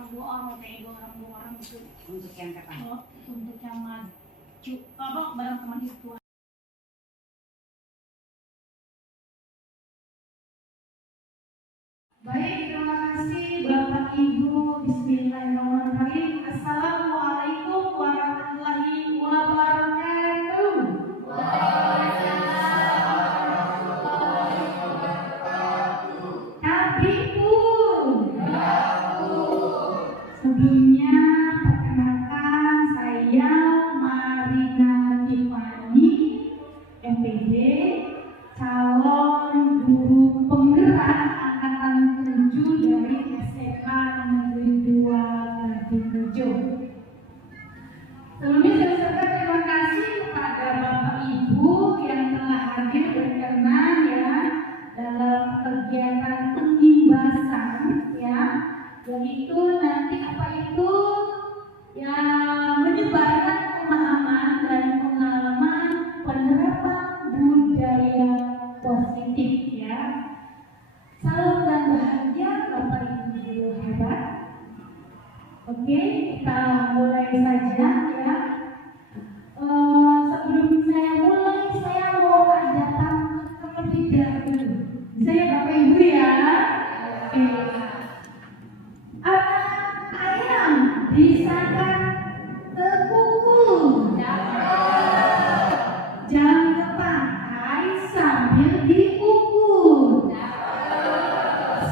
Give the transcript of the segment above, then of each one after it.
orang doa mau kayak orang itu untuk yang kapan? Untuk yang maju apa bareng teman itu. Baik, terima kasih Bapak Ibu. Bismillahirrahmanirrahim. Assalamualaikum warahmatullahi wabarakatuh. Sebelumnya perkenalkan saya Marina Tiffany, MPD, calon guru penggerak angkatan 7 dari SMA Negeri 2 Gardurejo. Sebelumnya saya ucapkan terima kasih kepada Bapak Ibu yang telah hadir berkenan ya dalam kegiatan pengimbasan ya, yaitu nanti apa itu yang menyebarkan pemahaman dan pengalaman penerapan budaya positif ya. Salam dan bahagia Bapak Ibu guru hebat. Oke, kita mulai saja ya. Sebelum saya mulai, saya mau ada terlebih dahulu. Saya Bapak Ibu ya. Oke. Anak ayam disangka terkuku. Jangan ke pantai sambil diukur.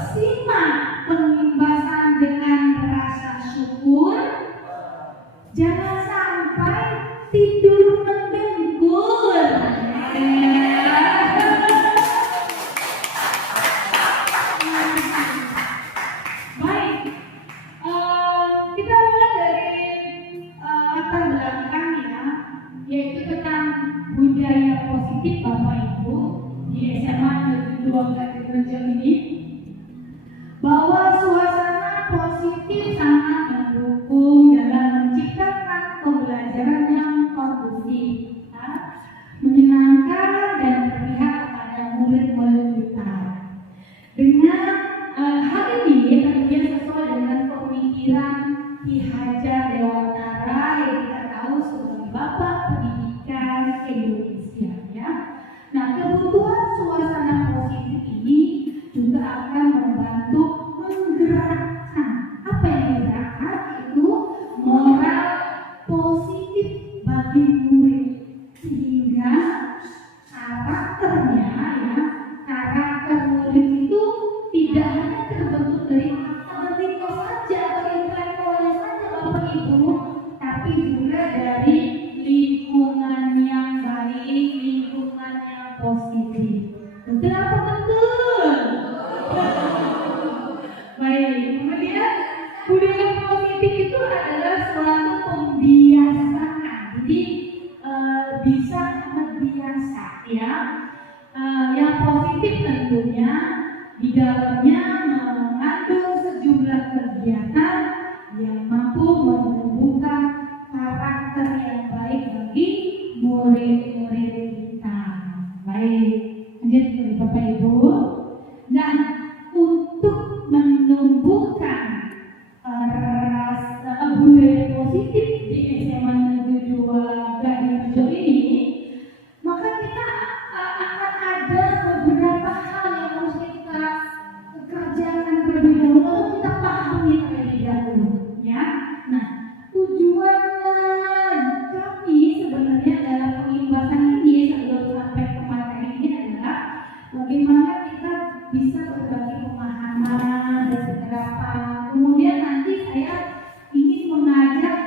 Simak pengimbasan dengan rasa syukur. Jangan sampai tidur mendengkur. Baik, kita mulai dari latar belakang ya, yaitu tentang budaya positif Bapak Ibu di SMA Negeri 2 Gardurejo ini, bahwa suasana positif sangat mendukung dalam menciptakan pembelajaran yang kondusif, ya, menyenangkan dan berpihak kepada murid-murid kita. Dengan hal ini tentunya sesuai dengan pemikiran Ki Hajar Dewantara yang kita tahu sebagai Bapak Pendidikan Indonesia ya. Nah, kebutuhan suasana positif ini juga akan membantu menggerakkan apa yang digerakkan itu moral positif bagi murid, sehingga karakternya ya, karakter murid itu tidak hanya terbentuk dari akademiknya saja atau intelektualnya saja Bapak Ibu, tapi juga dari lingkungan yang baik, lingkungan yang positif. Betul apa betul? Baik, kemudian budaya positif itu adalah suatu pembiasaan. Jadi bisa membiasa ya. Yang positif tentunya di dalamnya mengandung sejumlah kegiatan yang mampu menumbuhkan karakter yang baik bagi murid-murid kita. Baik, lanjut dari Bapak Ibu. Nah, untuk menumbuhkan rasa budaya positif di SMA Negeri 2 Gardurejo ini, maka kita akan ada beberapa hal yang harus kita kerjakan terlebih dahulu atau kita pahami terlebih dahulu ya. Nah, tujuan kami sebenarnya dalam pengimbasan ini sebelum sampai ke materi ini adalah bagaimana kita bisa berbagi pemahaman dan penerapan. Kemudian nanti saya ingin mengajak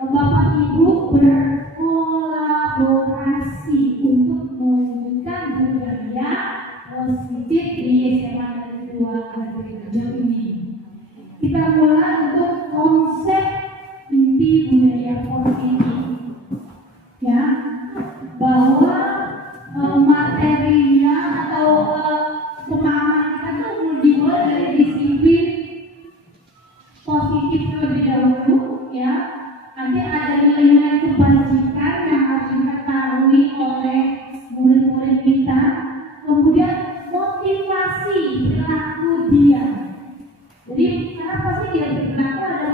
Bapak Ibu berkolaborasi untuk mewujudkan budaya positif di SMA Negeri 2 Gardurejo ini. Kita mulai untuk konsep inti budaya positif, ya, bahwa materinya atau pemahaman kita itu dimulai dari disiplin positif terlebih dahulu, ya. Nanti ada nilai-nilai kebajikan yang harus diketahui oleh murid-murid kita. Kemudian motivasi perilaku dia. Jadi kenapa sih dia berperilaku ada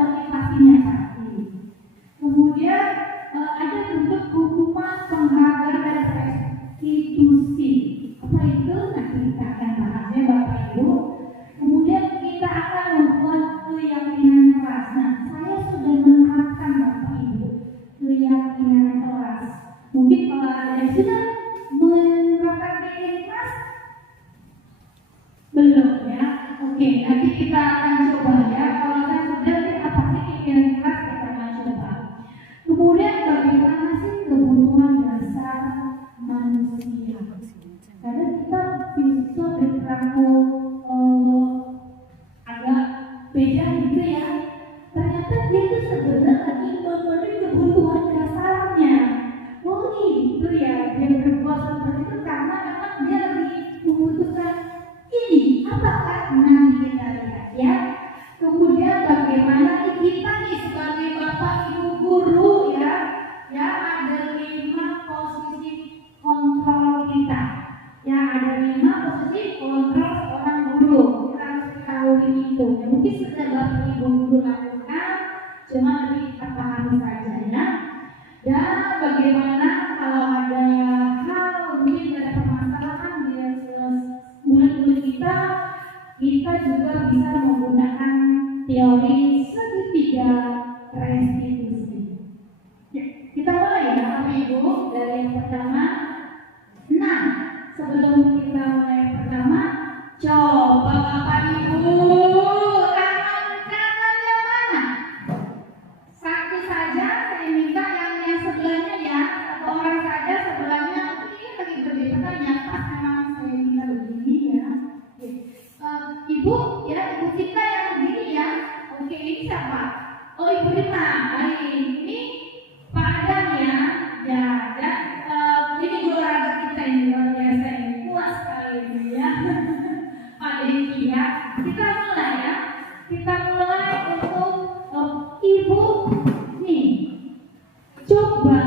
beda gitu ya. Ternyata dia itu sebenarnya lagi memenuhi kebutuhan dasarnya. Oh gitu ya, dia berbuat seperti itu karena memang dia lagi membutuhkan ini. Apakah nanti kita lihat ya. Kemudian bagaimana kita nih sebagai bapak ibu guru ya, ya ada 5 posisi kontrol kita. Ya ada 5 posisi kontrol seorang guru. Kita harus ketahui itu. Ya, mungkin sudah bapak ibu guru lakukan, cuma lebih kita pahami saja ya. Dan bagaimana kalau ada hal mungkin ada permasalahan di murid-murid kita juga bisa menggunakan teori segitiga restitusi. Ya, kita mulai ya Bapak Ibu dari yang pertama. Nah, sebelum kita mulai yang pertama, coba Bapak Ibu tangan yang mana? Satu saja, saya minta yang sebelahnya ya, satu orang saja sebelahnya. Ini lagi berbeda ya, pas memang saya minta begini ya. Ibu ya, Ibu Cinta yang begini ya. Oke, ini siapa? Oh, Ibu Rima. Baik, ini Pak Adam ya. Ya, dan ini guru olahraga kita ini luar biasa ini, puas sekali ini ya. Pak Deki ya. Kita mulai ya. Kita mulai untuk Ibu nih. Coba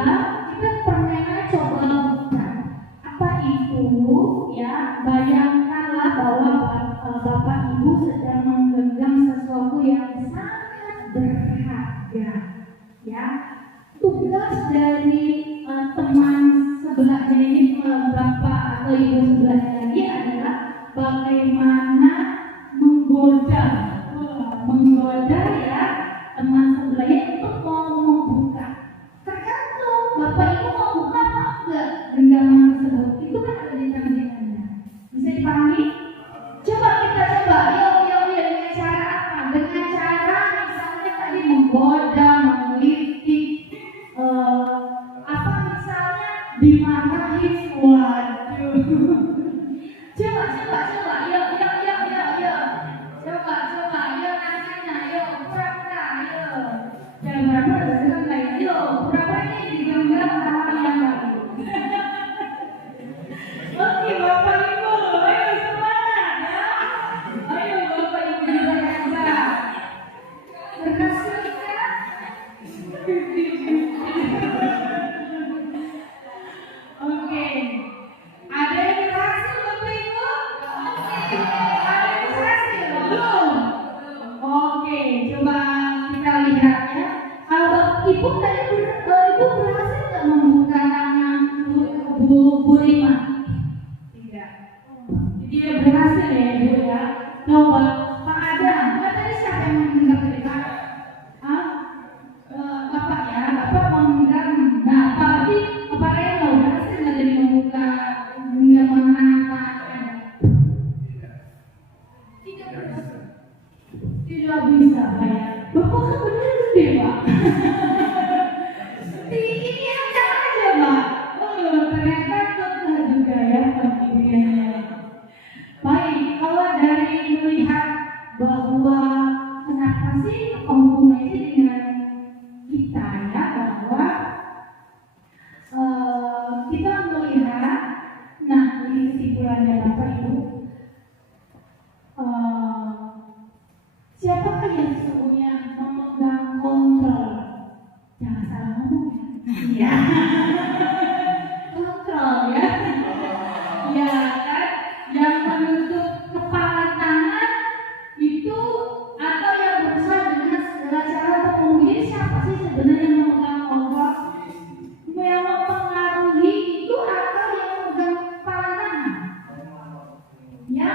kita permainan coba lakukan. Apa itu ya? Bayangkanlah bahwa Bapak Ibu sedang menggenggam sesuatu yang sangat berharga. Ya, tugas dari teman sebelahnya ini, Bapak atau Ibu sebelahnya lagi adalah bagaimana menggoda ya teman sebelahnya untuk mau membuka. Tergantung Bapak Ibu mau buka apa enggak genggaman tersebut. Itu kan ada di tangan Anda. Bisa dipahami? Coba kita coba, yuk dengan cara apa? Dengan cara misalnya tadi menggoda, menggelitik, apa misalnya dimarahin, waduh. Coba, yuk, coba, yuk nasinya, yuk, pura-pura, yuk. Jangan pura-pura, jangan lain, yuk, pura-pura ini digenggam sama yang lain. Oke, Bapak Ibu, ayo semangat ya. Ayo Bapak Ibu juga yang hebat. Berhasil ya? Oke. Ada yang berhasil Bapak Ibu? Ada yang berhasil? Belum? Oke, coba kita lihat ya. Kalau Ibu tadi Ibu berhasil nggak membuka tangan Bu Rima? Dia berhasil ya Ibu ya. Coba Pak Adam, tadi siapa yang menggenggam dari Pak? Bapak ya, Bapak menggenggam. Nah, berarti Bapak Reno berhasil nggak jadi membuka genggaman tangan? Tidak bisa Pak ya. Bapak kan benar gede Pak. Ini aja Pak. Ternyata betul juga ya pemberiannya. Baik, kalau dari melihat bahwa kenapa sih hubungannya dengan kita ya, bahwa kita melihat, nah ini kesimpulannya Bapak Ibu, siapakah yang sesungguhnya memegang kontrol? Jangan salah ngomong ya. Kontrol ya. Ya kan? Yang menutup kepala tangan itu atau yang berusaha dengan segala cara untuk menguji siapa sih sebenarnya yang memegang kontrol? Yang mempengaruhi itu atau yang memegang kepala tangan? Ya?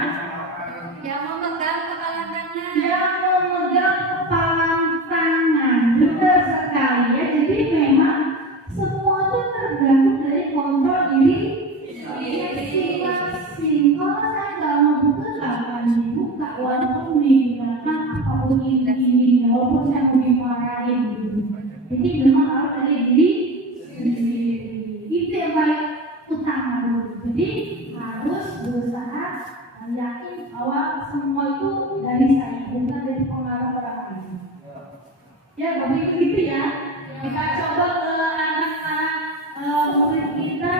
Yang memegang kepala tangan. Yang memegang kepala tangan. Benar sekali ya. Jadi memang semua itu tergantung dari kontrol diri masing-masing. Kalau saya nggak mau buka, nggak akan dibuka. Walaupun digunakan apapun ini, walaupun saya mau dimarahin gitu. Jadi memang harus dari diri sendiri. Itu yang paling utama dulu. Jadi harus berusaha yakin bahwa semua itu dari saya, bukan dari pengaruh Ya, Bapak Ibu gitu ya. Kita coba ke anak-anak murid kita,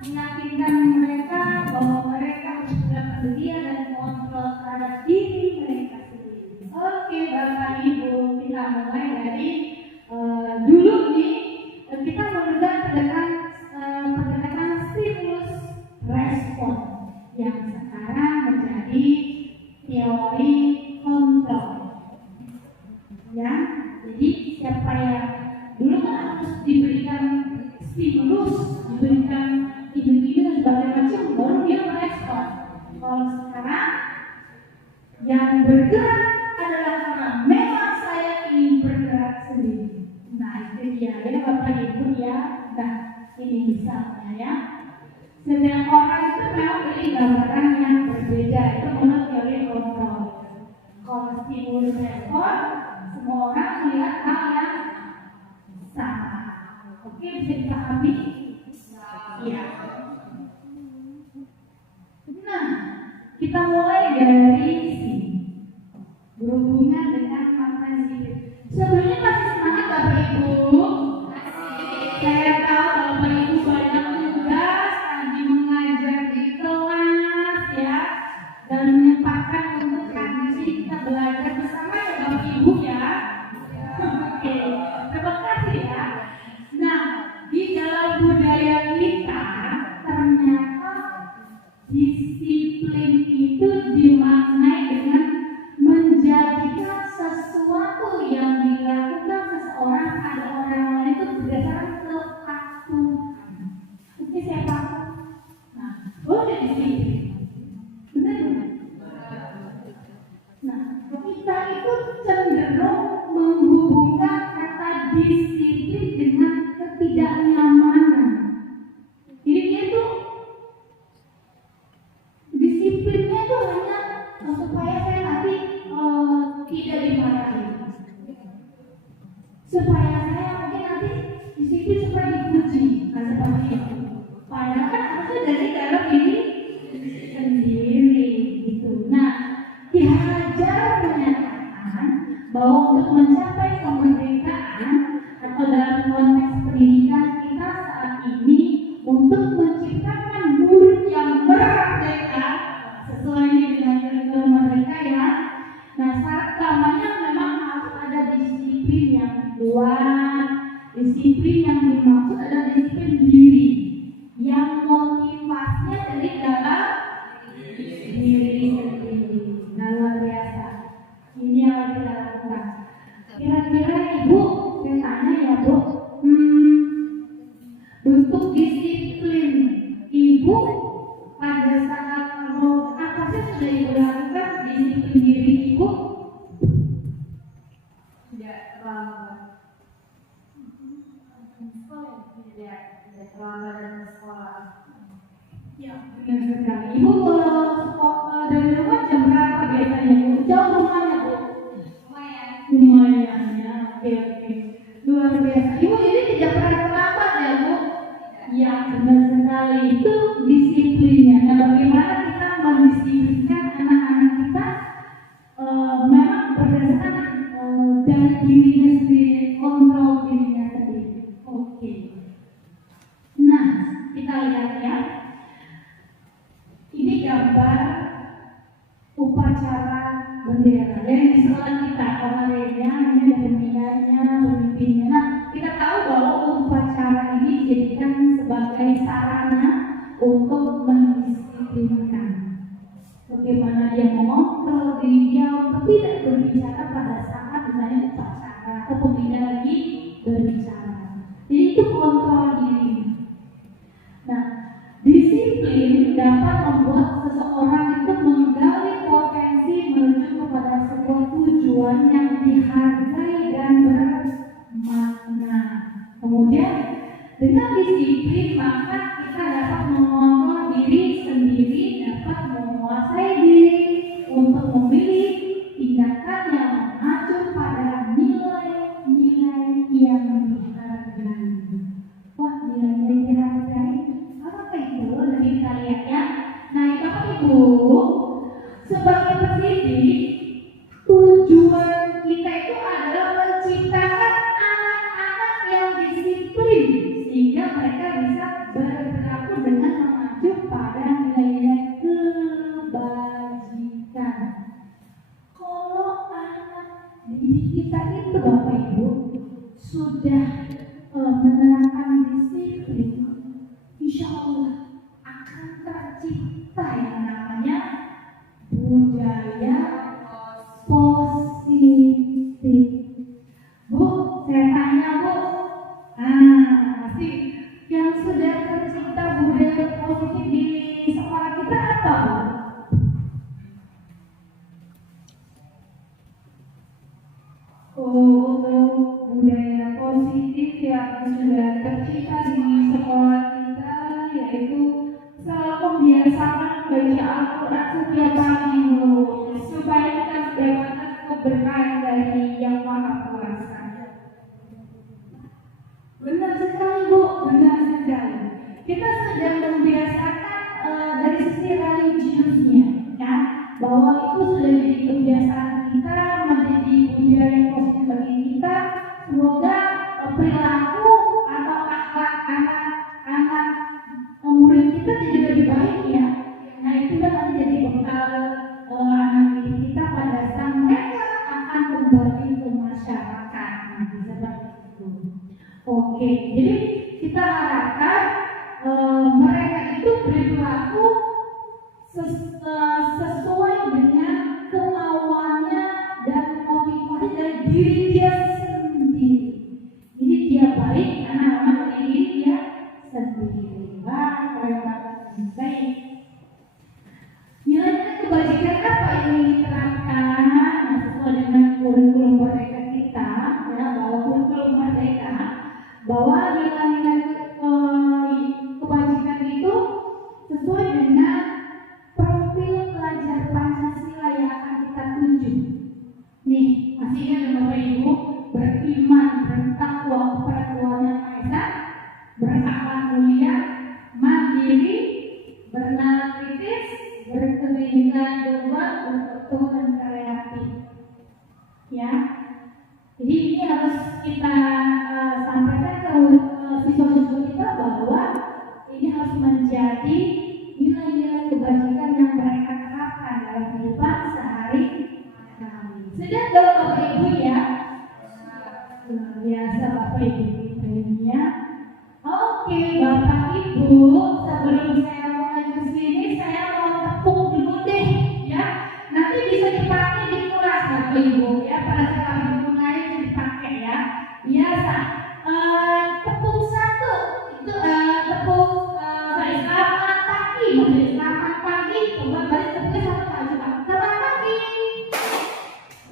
meyakinkan mereka bahwa mereka harus bersedia dan kontrol terhadap diri mereka sendiri. Oke, Bapak Ibu, kita mulai dari dulu nih. Kita menggunakan pendekatan stimulus respon yang sekarang menjadi teori kontrol. Ya, jadi siapa yang dulu kan harus diberikan stimulus, diberikan ide-ide dan sebagainya macam, baru dia merespon. Kalau sekarang yang bergerak adalah karena memang saya ingin bergerak sendiri. Nah itu dia, ya Bapak Ibu ya. Nah ini misalnya ya, setiap orang itu memang beri gambaran yang berbeda. Itu menurut teori kontrol. Kalau stimulus respon, semua orang melihat hal yang sama. Oke, bisa dipahami? Ya. Nah, kita mulai dari sini. Berhubungan dengan makna sipil. Sebelumnya masih semangat Bapak Ibu? Saya tahu Bapak Ibu banyak tugas, lagi mengajar di kelas ya, dan menyempatkan untuk kaji kita belajar bersama ya Bapak Ibu ya. Oke, terima kasih ya. Nah, di dalam budaya kita ternyata disiplin itu dimaknai dengan menjadikan sesuatu yang dilakukan seseorang pada orang lain itu berdasarkan kepatuhan. Oke, saya patuh. Nah, boleh disiplin. Benar ya? Nah, kita itu cenderung menghubungkan kata disiplin dengan ketidaknyamanan. Jadi dia tuh disiplinnya tuh hanya supaya saya nanti tidak dimarahi, supaya saya mungkin nanti disiplin supaya dipuji, kan seperti itu. Padahal kan harusnya dari dalam diri sendiri gitu. Nah, diajar menyatakan bahwa untuk mencapai kemerdekaan atau dalam konteks pendidikan kita saat ini untuk menciptakan murid yang merdeka sesuai dengan kurikulum mereka ya. Nah, syarat utamanya memang harus ada disiplin yang kuat. Disiplin yang dimaksud adalah disiplin diri yang motivasinya dari dalam diri sendiri. Nah, luar biasa. Ini yang kita lakukan. Kira-kira Ibu, saya tanya ya Bu, bentuk disiplin Ibu pada saat apa sih sudah Ibu lakukan disiplin diri Ibu? Tidak terlambat. Tidak terlambat dalam sekolah. Ya, benar sekali. Ibu kalau dari rumah jam berapa biasanya Bu? Jauh rumahnya Bu? Lumayan ya, oke. Luar biasa. Ibu jadi tidak pernah terlambat ya Bu? Ya, benar sekali. Itu disiplinnya. Nah, bagaimana kita mendisiplinkan anak-anak kita memang berdasarkan dari dirinya sendiri, kontrol dirinya sendiri. Oke. Nah, kita lihat ya. Ini gambar upacara bendera yang di sekolah kita, kamarnya ini ada pembinanya, pemimpinnya. Nah, kita tahu bahwa upacara ini dijadikan sebagai sarana untuk mendisiplinkan bagaimana dia mengontrol diri dia untuk tidak berbicara pada saat misalnya upacara atau pembina lagi berbicara. Jadi itu kontrol diri. Nah, disiplin dapat membuat seseorang itu menggali potensi menuju kepada sebuah tujuan yang dihargai dan bermakna. Kemudian dengan disiplin maka kita dapat mengontrol diri sendiri, dapat menguasai diri untuk memilih tindakan yang mengacu pada nilai-nilai yang dihargai. Wah, nilai-nilai dihargai. Apa itu? Nanti kita lihat ya. Nah, Bapak Ibu, sebagai pendidik, tujuan kita itu adalah menciptakan kita itu Bapak Ibu sudah menerapkan disiplin, insya Allah akan tercipta yang namanya budaya positif. Bu, saya tanya Bu, pasti yang sudah tercipta budaya positif di sekolah kita apa Bu? Untuk budaya positif yang sudah tercipta di sekolah kita yaitu selalu membiasakan baca Al-Quran setiap pagi Bu, supaya kita mendapatkan keberkahan dari Yang Maha Kuasa. Benar sekali Bu, benar sekali. Kita sedang membiasakan dari sisi religiusnya, ya, bahwa itu sudah jadi kebiasaan kita, menjadi budaya positif bagi kita. Semoga perilaku atau akhlak anak-anak murid kita jadi lebih baik ya. Nah itu kan nanti jadi bekal anak didik kita pada saat mereka akan kembali ke masyarakat. Nah, seperti itu. Oke, jadi kita harapkan mereka itu berperilaku sesuai dengan kemauannya dan motivasi dari diri dia sendiri. Jadi dia baik karena memang dari diri dia sendiri. Baik. Nilai-nilai kebajikan apa yang diterapkan sesuai dengan kurikulum merdeka kita, ya, bahwa kurikulum merdeka bahwa nilai-nilai kebajikan itu sesuai dengan profil pelajar Pancasila yang akan kita tuju. Nih, masih ingat Bapak Ibu, beriman, bertakwa kepada Tuhan Yang Maha Esa, berakhlak mulia, mandiri, bernalar kritis, berkebijakan global, bertekun dan kreatif. Ya, jadi ini harus kita sampaikan ke siswa-siswa kita bahwa ini harus menjadi nilai-nilai kebajikan yang mereka terapkan dalam kehidupan sehari-hari. Sudah tahu Bapak Ibu ya? Luar biasa Bapak Ibu ya. Oke Bapak Ibu, sebelum saya mulai ke sini saya mau tepuk dulu deh ya. Nanti bisa dipakai di kelas Bapak Ibu ya, pada saat dimulai bisa dipakai ya. Biasa tepuk satu itu tepuk selamat pagi, maksudnya selamat pagi. Coba balik tepuknya satu kali coba. Selamat pagi.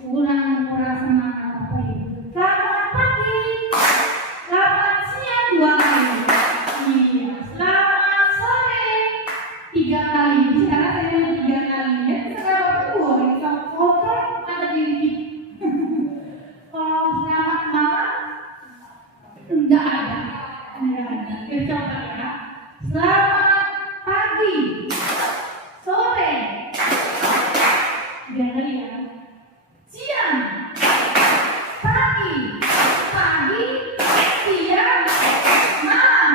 Kurang semangat Bapak Ibu. Selamat pagi. Selamat siang dua kali. Iya. Selamat sore tiga kali. Sekarang saya mau tiga kali ya. Sekarang dua. Kalau kotor ada diri. Kalau selamat malam enggak ada. Ya, coba ya. Selamat pagi, sore, tiga kali ya. Siang, pagi, siang, malam.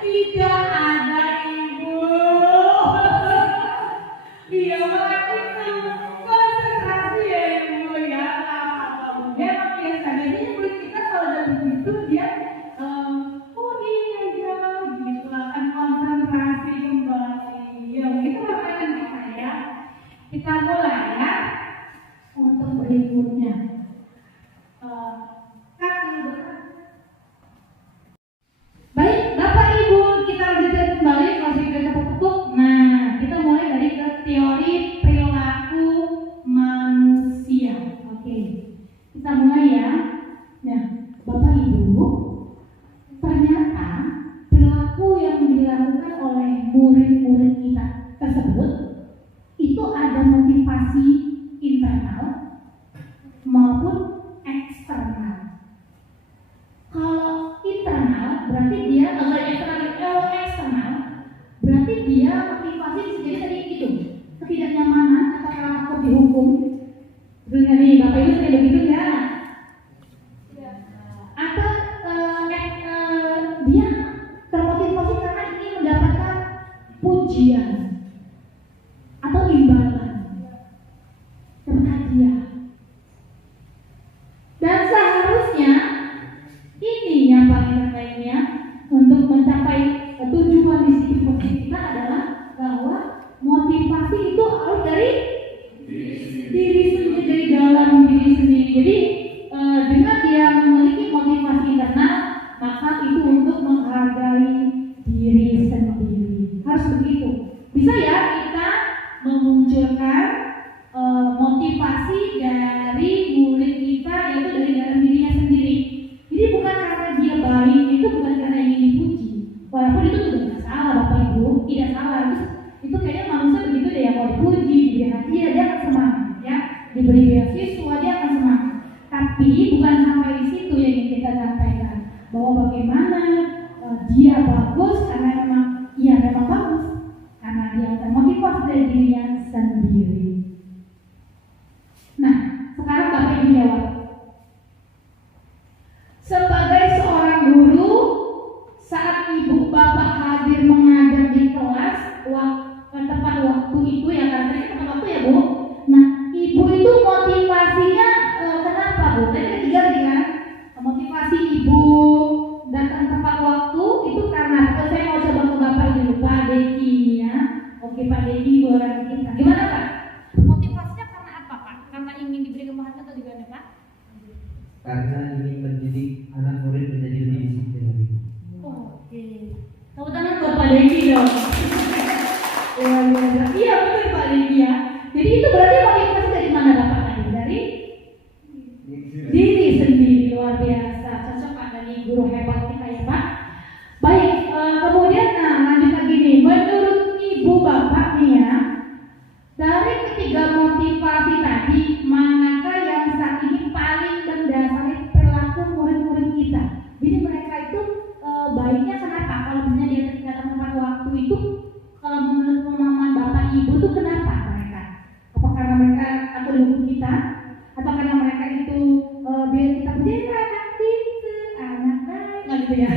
Tidak ada Ibu. Dia melakukan konsentrasi ya Ibu ya. Memang biasanya murid kita kalau udah begitu dia oh iya ya gitu akan konsentrasi kembali. Ya itu permainan kita ya. Kita mulai ya untuk berikutnya. Baik Bapak Ibu, kita lanjutkan kembali masih kita tepuk. Nah kita mulai dari teori perilaku manusia. Oke. Kita mulai ya. Nah, Bapak Ibu, ternyata perilaku yang dilakukan oleh murid-murid kita tersebut itu ada motivasi internal maupun eksternal. Kalau internal berarti dia kalau eksternal berarti dia motivasi sendiri tadi itu ketidaknyamanan memunculkan motivasi dari murid kita, yaitu dari dalam dirinya sendiri. Jadi bukan karena dia baik, itu bukan karena ingin dipuji. Walaupun itu juga tidak salah, Bapak Ibu, tidak salah. Itu kayaknya manusia begitu deh, yang mau dipuji, diberi hadiah, dia akan semangat, ya. Diberi beasiswa, dia akan semangat. Tapi bukan sampai di situ yang ingin kita sampaikan, bahwa bagaimana dia bagus karena memang bagus, karena dia termotivasi dari dirinya sendiri. Nah, sekarang Bapak Ibu jawab. Sebagai seorang guru, saat ibu bapak hadir mengajar di kelas, tepat waktu itu ya, karena tepat waktu ya Bu. Nah, ibu itu motivasinya kenapa Bu? Tadi ketiga kan, motivasi ibu datang tepat waktu itu karena saya mau coba ke Bapak dulu, Pak Deki ya. Oke Pak Deki, orang kita. Gimana Pak? Motivasinya karena apa Pak? Karena ingin diberi kemahannya atau gimana Pak? Karena ingin mendidik anak murid menjadi lebih disiplin. Oke. Tepuk tangan buat Pak Deki dong. Luar biasa. Iya betul Pak Deki ya. Jadi itu berarti motivasi dari mana Bapak tadi? Dari diri sendiri. Luar biasa. Cocok Pak dari guru hebat kita ya Pak. Baik, kemudian lanjut lagi nih. Menurut ibu bapak nih ya, dari ketiga motivasi tadi, manakah yang saat ini paling mendasari perilaku murid-murid kita? Jadi mereka itu baiknya kenapa? Kalau misalnya dia datang tepat waktu itu, kalau menurut pemahaman bapak ibu itu kenapa mereka? Apa karena mereka atau hukum kita? Atau karena mereka itu biar kita menjadi anak pintar, anak baik, nggak gitu ya?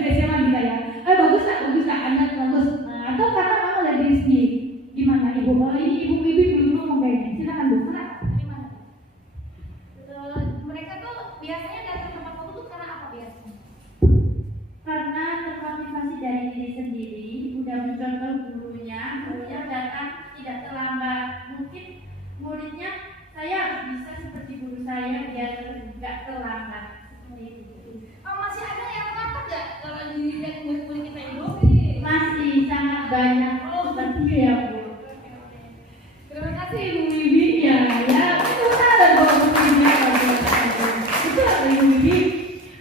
Tidak sama kita ya. Bagus tak, anak bagus. Atau karena kamu lihat diri sendiri. Gimana ibu? Kalau ini ibu belum ngomong kayaknya. Silakan Bu. Kenapa? Gimana? Mereka tuh biasanya datang tempat waktu tuh karena apa biasanya? Karena termotivasi dari diri sendiri, udah mencontoh gurunya datang tidak terlambat. Mungkin muridnya saya harus bisa seperti guru saya biar tidak terlambat. Seperti itu. Masih ada yang terlambat nggak kalau dilihat murid-murid kita itu? Masih sangat banyak. Seperti itu ya Bu. Terima kasih Ibu Wibi ya. Itu ada bahwa Ibu Wibi itu Ibu Wibi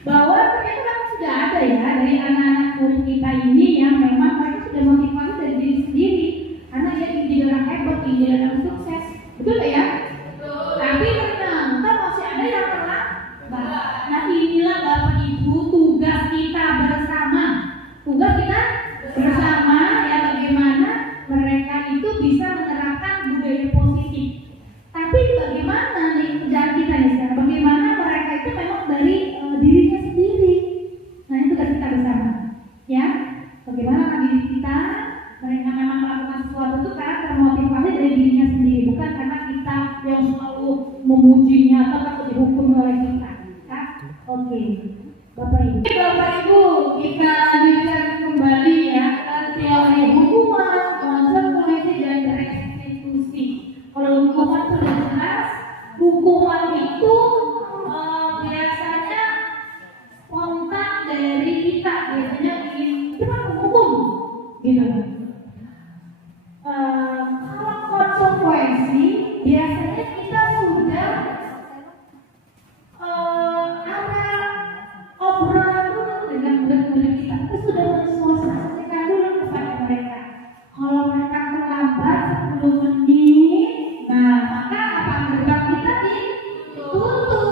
bahwa ternyata memang sudah ada ya dari anak-anak murid kita ini yang memang mereka sudah motivasi dari diri sendiri karena dia ingin jadi orang hebat, ingin jadi orang sukses, betul nggak ya? Betul. Tapi ternyata masih ada yang terlambat. Nah inilah Bapak Ibu tugas kita bersama ya, bagaimana mereka itu bisa menerapkan budaya positif. Tapi bagaimana nih kerjaan kita nih sekarang? Bagaimana mereka itu memang dari dirinya sendiri. Nah itu tugas kita bersama, ya. Bagaimana diri kita mereka memang melakukan sesuatu itu karena termotivasi dari dirinya sendiri, bukan karena kita yang selalu memujinya atau dihukum oleh kita. Oke, Bapak Ibu. Kita lanjutkan kembali ya ke teori hukuman, konsekuensi dan restitusi. Kalau hukuman sudah jelas, hukuman itu biasanya spontan dari kita, biasanya ingin cuma menghukum, gitu. Kalau konsekuensi biasanya kita sudah ada obrolan dulu dengan murid-murid kita sudah mensosialisasikan dulu kepada mereka. Kalau mereka terlambat 10 menit, nah maka apa gerbang kita ditutup.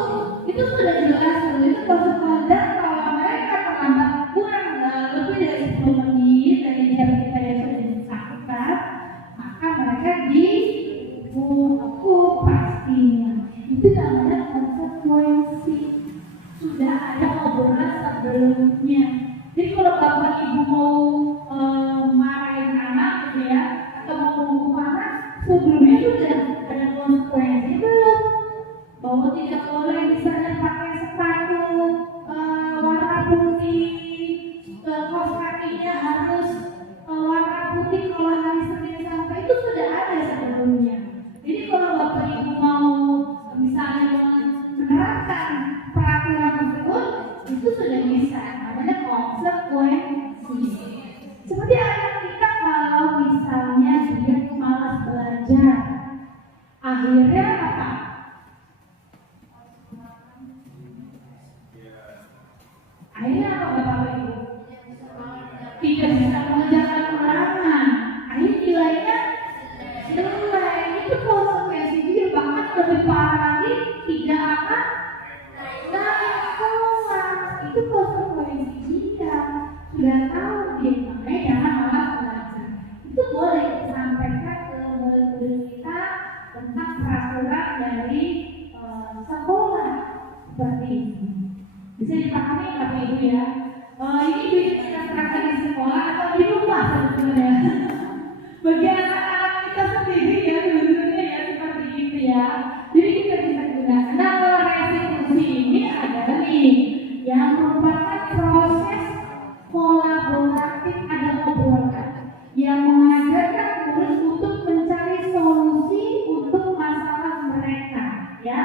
Itu sudah jelas, itu konsekuensi. Kalau mereka terlambat kurang lebih dari 10 menit dari jam kita yang sudah disahkan, maka mereka dihukum pastinya. Itu namanya konsekuensi. Sudah ada obrolan sebelumnya. Jadi kalau Bapak Ibu mau marahin anak gitu ya, atau mau menghukum anak, sebelumnya sudah ada konsekuensi belum? Bahwa tidak boleh misalnya pakai sepatu warna putih, kaos kakinya harus warna putih kalau hari Senin sampai, itu sudah ada sebelumnya. Jadi kalau Bapak Ibu mau misalnya menerapkan peraturan tersebut, itu sudah bisa, namanya konsekuensi. Seperti anak kita kalau misalnya dia malas belajar, wajar. Akhirnya apa? Akhirnya apa Bapak Ibu? Tidak bisa mengerjakan ulangan. Akhirnya nilainya jelek. Itu konsekuensi dia, bahkan lebih parah lagi tidak akan naik kelas. Itu konsekuensi dia. Sudah tahu dia, makanya jangan malas belajar. Itu boleh disampaikan ke murid-murid kita tentang peraturan dari sekolah seperti ini. Bisa dipahami Bapak Ibu ya? Ini bisa kita terapkan di sekolah atau di rumah sebetulnya. Bagi anak-anak kita sendiri ya sebetulnya ya seperti itu ya. Jadi kita bisa gunakan. Nah, kalau restitusi ini adalah nih yang merupakan proses kolaboratif, ada obrolan yang mengajarkan murid untuk mencari solusi untuk masalah mereka ya,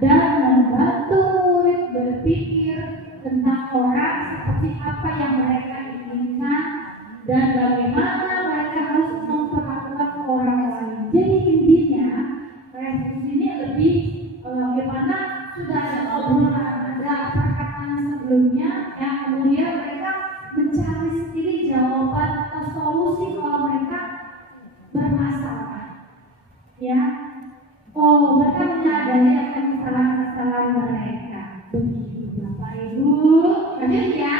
dan membantu murid berpikir tentang orang seperti apa yang mereka inginkan dan bagaimana mereka harus memperlakukan orang lain. Jadi intinya restitusi ini lebih bagaimana sudah ada obrolan, ada perkataan sebelumnya yang kemudian mereka mencari sendiri jawaban atau solusi kalau mereka bermasalah ya. Oh, mereka menyadari akan kesalahan-kesalahan mereka. Begitu Bapak Ibu. Lanjut ya.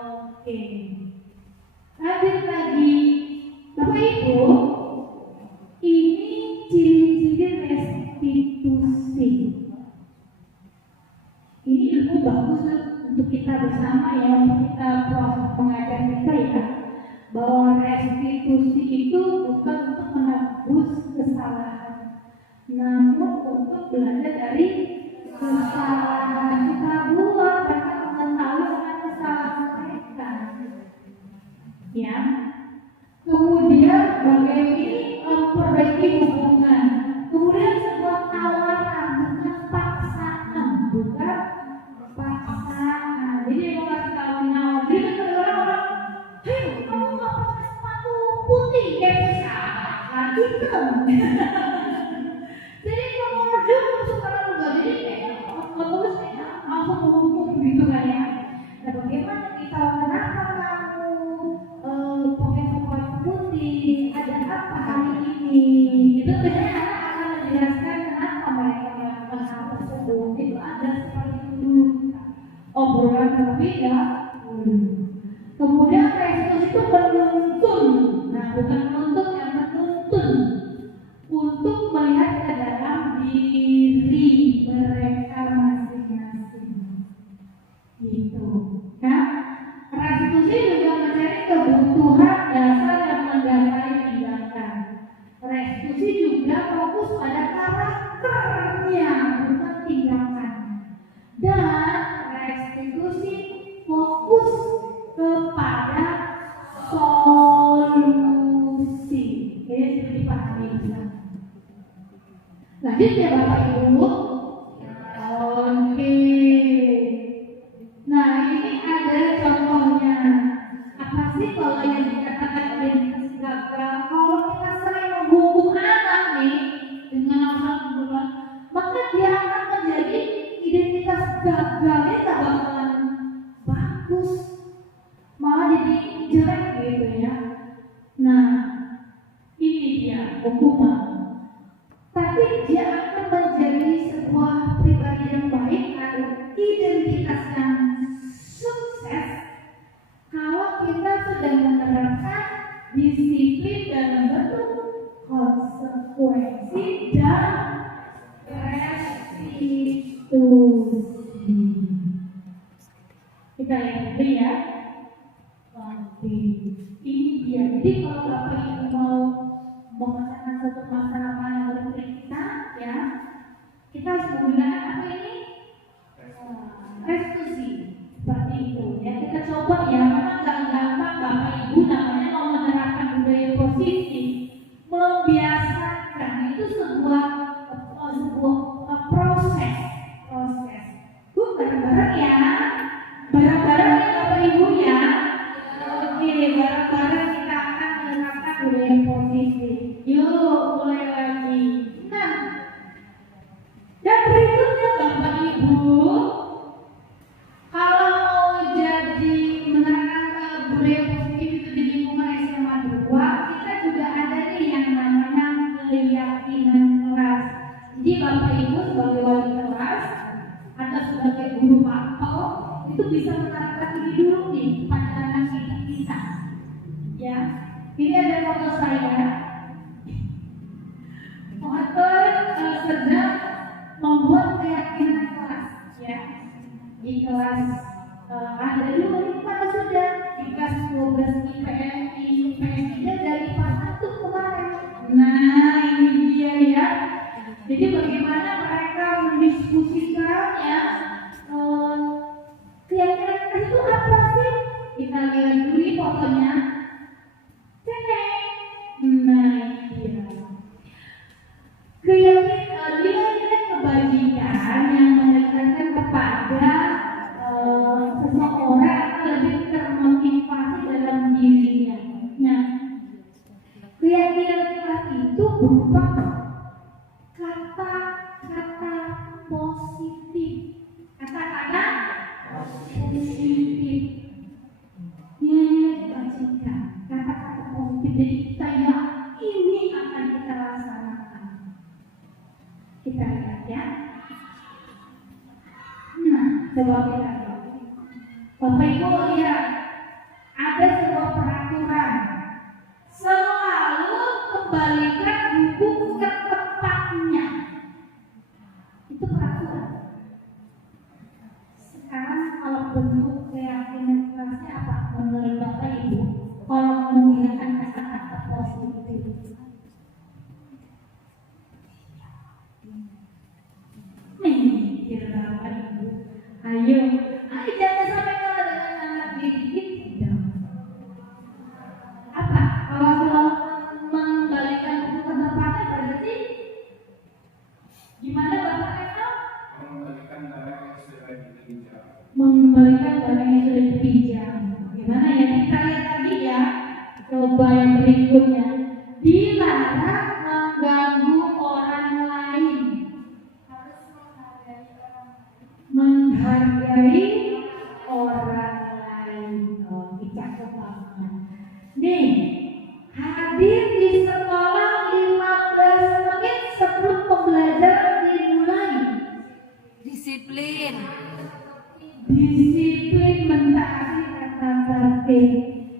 Oke. Lanjut lagi Bapak Ibu. Ini ciri-ciri restitusi. Ini ilmu bagus untuk kita bersama ya, untuk kita proses pengajar kita ya, bahwa restitusi itu bukan untuk menebus kesalahan, namun untuk belajar dari kesalahan kita buat, mereka mengetahui akan kesalahan mereka ya. Kemudian bagaimana ini memperbaiki hubungan, kemudian sebuah tawaran dengan paksaan, bukan paksaan. Jadi mau kasih tahu nawar, jadi kan orang-orang, hei kamu nggak pakai sepatu putih kayak siapa hitam. Jadi kamu juga sekarang juga, jadi kayaknya terus kayaknya langsung menghukum gitu kan ya. Nah bagaimana kita, kenapa kamu pakai sepatu putih, ada apa hari ini? Itu biasanya anak akan menjelaskan kenapa mereka melakukan hal tersebut. Itu ada seperti itu obrolan berbeda. Kemudian restitusi itu menuntun, nah bukan menuntut yang menuntun, untuk melihat ke dalam diri mereka masing-masing. Gitu. Nah, restitusi juga mencari kebutuhan dasar yang mendasari tindakan. Restitusi juga fokus pada karakternya, bukan tindakan. Dan restitusi fokus kepada solusi. Jadi seperti dipahami bersama. Lanjut ya Bapak Ibu. Oke. Nah ini ada contohnya. Apa sih kalau yang dikatakan identitas gagal? Kalau kita sering menghukum anak nih dengan alasan maka dia akan menjadi identitas gagalnya tak bakalan bagus, malah jadi jelek gitu ya. Nah ini dia hukuman, tapi dia akan menjadi sebuah pribadi yang baik atau identitas yang sukses kalau kita sudah menerapkan disiplin dan membentuk konsekuensi dan restitusi. Kita lihat dulu ya. Oke, ini dia. Jadi kalau Bapak Ibu mau memecahkan satu masalah yang berikut kita, ya, kita harus menggunakan apa ini? Restitusi. Seperti itu. Ya, kita coba ya. Memang nggak gampang Bapak Ibu namanya mau menerapkan budaya positif, membiasakan itu sebuah proses. Bareng-bareng ya. Bareng-bareng ya Bapak Ibu ya. Oke, bareng-bareng kita akan menerapkan budaya positif. Yuk. itu bisa menerapkan ini dulu nih pada anak didik kita. Ya, ini ada foto saya. Foto sedang membuat keyakinan kelas, ya. Di kelas ada dulu ini pada sudah di kelas 12 IPM IPS 3 dari kelas 1 kemarin. Nah ini dia ya. Jadi bagaimana mereka mendiskusikan ya keyakinan itu apa sih? Kita lihat dulu fotonya. Nah ini dia. Keyakinan kebajikan yang menekankan kepada seseorang lebih termotivasi dalam dirinya. Nah, keyakinan keras itu berupa kata-kata positif. Kata-kata positif. Ini dibacakan. Kata-kata positif. Jadi kita ini akan kita laksanakan. Kita lihat ya. Nah, coba kita lihat. Bapak Ibu lihat, ada sebuah peraturan. Selalu kembalikan buku ke tempatnya. Itu peraturan. Sekarang kalau bentuk keyakinan kerasnya apa menurut Bapak Ibu? Kalau menggunakan kata-kata positif. Kira Bapak Ibu. Ayo jangan sampai kalah dengan anak didik kita. Apa? Kalau selalu mengembalikan buku ke tempatnya berarti gimana Bapak Eka? Mengembalikan barang yang sudah dipinjam. Mengembalikan barang yang sudah dipinjam. Gimana ya? Kita lihat lagi ya. Coba yang berikutnya. Dilarang mengganggu orang lain. Menghargai orang lain. Kita kembangkan. Nih, hadir di sekolah 15 menit sebelum pembelajaran dimulai. Disiplin. Disiplin mentaati kata tertib.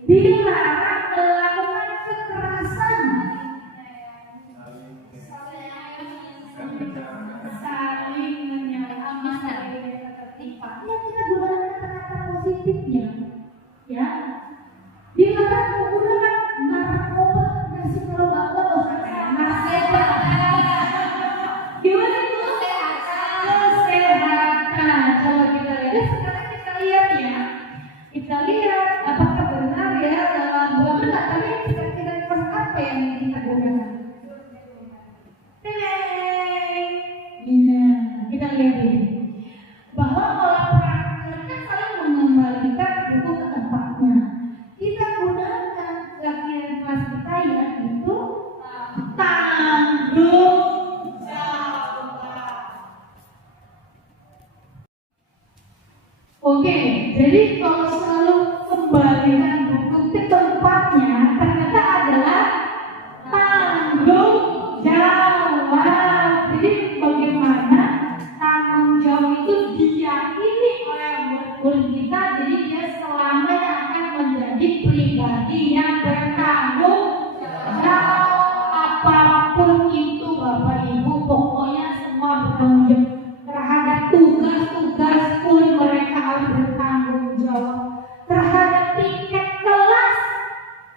Dilarang melakukan kekerasan. Saling menyalahkan. Ya kita gunakan kata-kata positifnya, ya. Dilarang menggunakan narkoba. Nasi kalau bapak usah narkoba. Gimana itu? Kesehatan. Coba kita lihat. Sekarang kita lihat ya. Kita lihat apakah benar ya dalam bukan tapi kira-kira apa yang kita gunakan. Nah, kita lihat ini. Bahwa kalau prakteknya saling mengembalikan buku ke tempatnya. Kita gunakan keyakinan kelas kita yaitu tanggung jawab. Oke, jadi kalau selalu kembalikan buku ke tempatnya ternyata adalah tanggung jawab. Jadi bagaimana tanggung jawab itu diyakini oleh murid kita, jadi dia selamanya akan menjadi pribadi yang bertanggung jawab. Apapun itu Bapak Ibu, pokoknya semua bertanggung jawab terhadap tugas-tugas pun mereka harus bertanggung jawab. Terhadap tiket kelas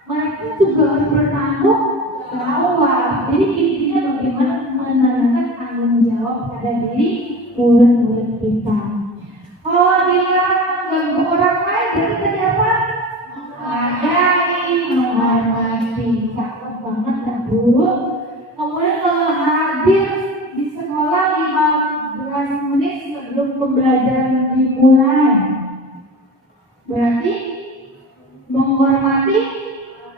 mereka juga harus bertanggung jawab. Jadi intinya bagaimana menanamkan tanggung jawab pada diri murid-murid kita. Oh, dilarang mengganggu orang lain berarti tadi apa? Menghargai, menghormati. Cakep banget kan Bu? Kemudian kalau hadir di sekolah 15 menit sebelum pembelajaran dimulai, berarti menghormati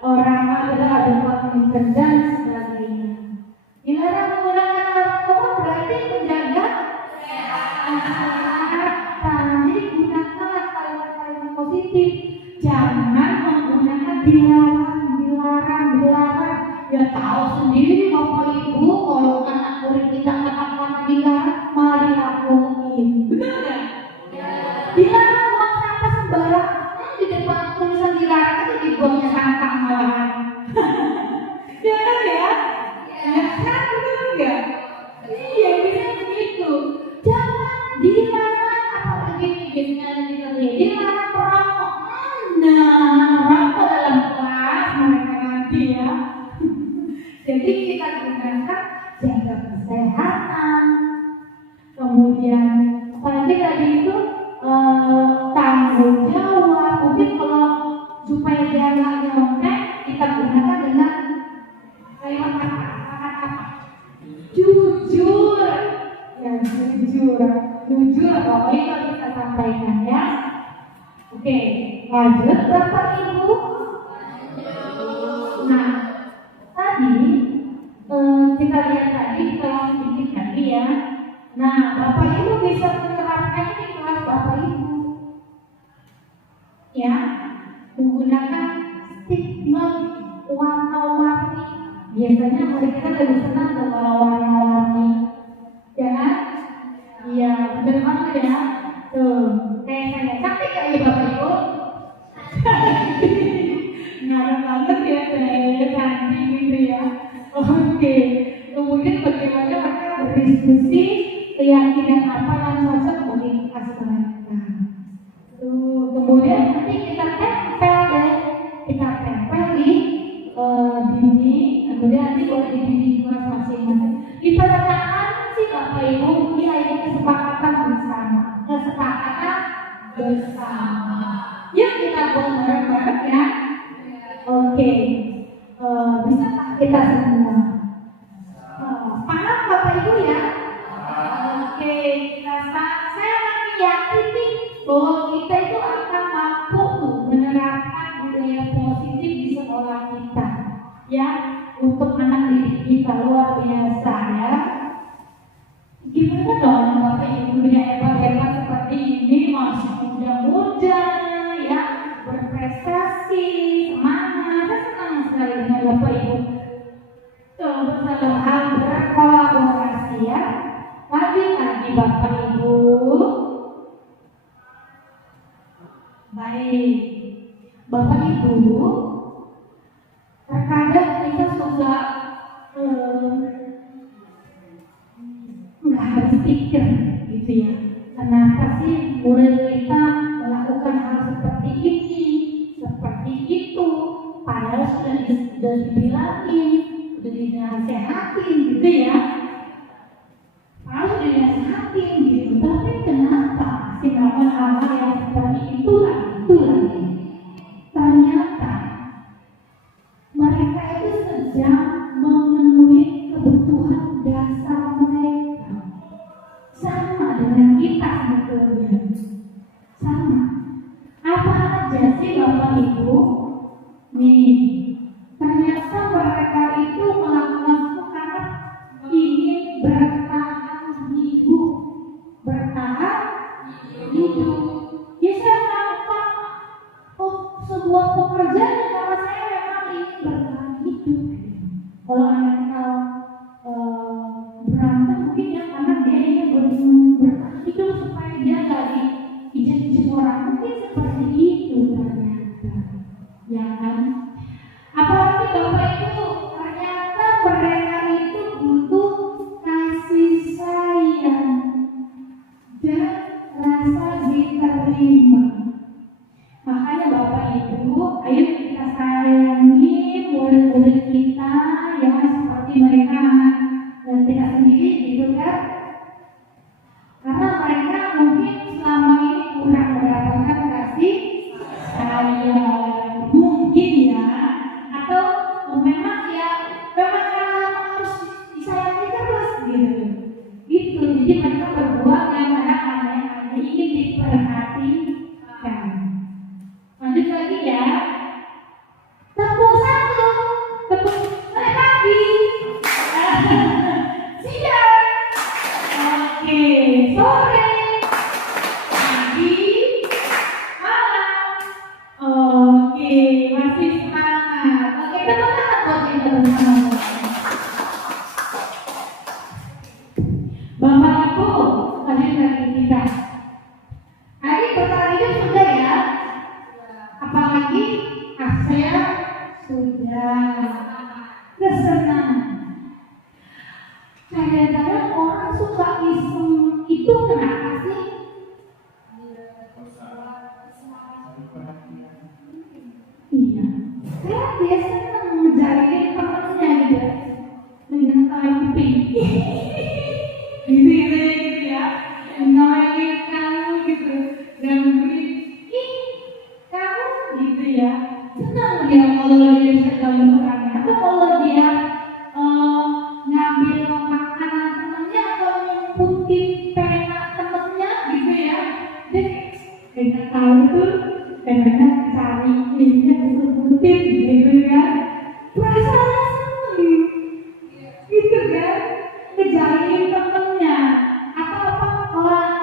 orang ada komitmen dan sebagainya. Dilarang menggunakan narkoba berarti menjaga kesehatan. Jadi gunakanlah kalimat-kalimat positif. Jangan menggunakan dilarang. Ya tahu sendiri Bapak Ibu kalau anak murid kita kata-kata dilarang, mari lakuin. Benar nggak? Dilarang dengarkan, jaga kesehatan. Kemudian apalagi tadi itu tanggung jawab. Mungkin kalau supaya dia nggak nyontek, kita gunakan dengan kalimat apa? Jujur. Ya jujur pokoknya kalau kita sampaikan ya. Oke, lanjut Bapak Ibu. Nah, tadi kita lihat tadi kelas sedikit tadi ya. Nah, Bapak Ibu bisa menerapkan di kelas Bapak Ibu. Ya, menggunakan statement warna-warni. Biasanya mereka lebih senang kalau warna-warni. Ya kan? Iya, benar banget ya. Tuh, kayak saya cantik kali Bapak Ibu. Ngaruh banget ya saya cantik gitu ya. Oke, kemudian bagaimana mereka berdiskusi keyakinan apa yang cocok bagi kelas mereka. Tuh, kemudian nanti kita tempel di dinding, kemudian nanti boleh di dinding kelas masing-masing. Ditandatangan sih Bapak Ibu, ini kesepakatan bersama. Yuk kita buat bareng-bareng ya. Oke, bisa kita semua paham Bapak Ibu ya? Oke, saya meyakini bahwa kita itu akan mampu menerapkan budaya positif di sekolah kita, ya, untuk anak didik kita luar biasa ya. Gimana dong Bapak Ibu yang hebat-hebat seperti ini, masih muda-muda ya, berprestasi, semangat. Saya senang sekali dengan Bapak Ibu. Bersama hal berkolaborasi ya. Lanjut lagi Bapak Ibu. Baik, Bapak Ibu, terkadang kita suka nggak habis pikir gitu ya. Kenapa sih murid kita melakukan hal seperti ini, seperti itu? Padahal sudah dibilangin, sudah dinasehatin gitu ya. Harus dinasehatin gitu. Tapi kenapa sih melakukan hal-hal yang seperti itu lagi? Ternyata mereka itu sedang memenuhi kebutuhan dasar mereka. Sama dengan kita sebetulnya. Sama. Apa aja sih Bapak Ibu? Nih, ternyata mereka itu melakukan itu karena ingin bertahan hidup. Ya saya melakukan sebuah pekerjaan karena saya memang ingin bertahan hidup. Kalau anak berantem mungkin ya karena dia ingin bertahan hidup supaya dia nggak diijin orang, mungkin seperti itu ternyata, ya kan? Apalagi Bapak Ibu, ternyata mereka itu butuh kasih sayang dan rasa diterima. Makanya Bapak Ibu, ayo kita sayangi murid-murid kita ya, seperti mereka anak dan kita sendiri gitu kan. Karena mereka mungkin selama ini kurang mendapatkan kasih sayang, mungkin ya, atau memang harus disayangi terus gitu. Jadi mereka berbuat yang aneh-aneh, ingin diperhatikan. Lanjut lagi ya. Tepuk satu, tepuk lagi. Siap. Oke, sore, pagi, malam. Oke, masih semangat. Oke, tepuk tangan buat kita bersama. Bapak Ibu, lanjut lagi kita. Hari bertanya sudah ya. Apalagi ASEA sudah. Kesenangan. Kadang-kadang orang suka iseng itu kenapa sih? Iya. Saya biasanya menjadi temannya gitu. Dengan jumping gitu ya, ngomongin kamu gitu, gangguin kamu gitu ya. Senang dia kalau dia bisa ganggu orangnya, atau kalau dia ngambil makanan temennya atau nyemputin pena temennya gitu ya, dia kayak tahu tuh pengennya cari ini disebutin gitu ya, perasaan seneng gitu kan, ngejalin temennya atau apa.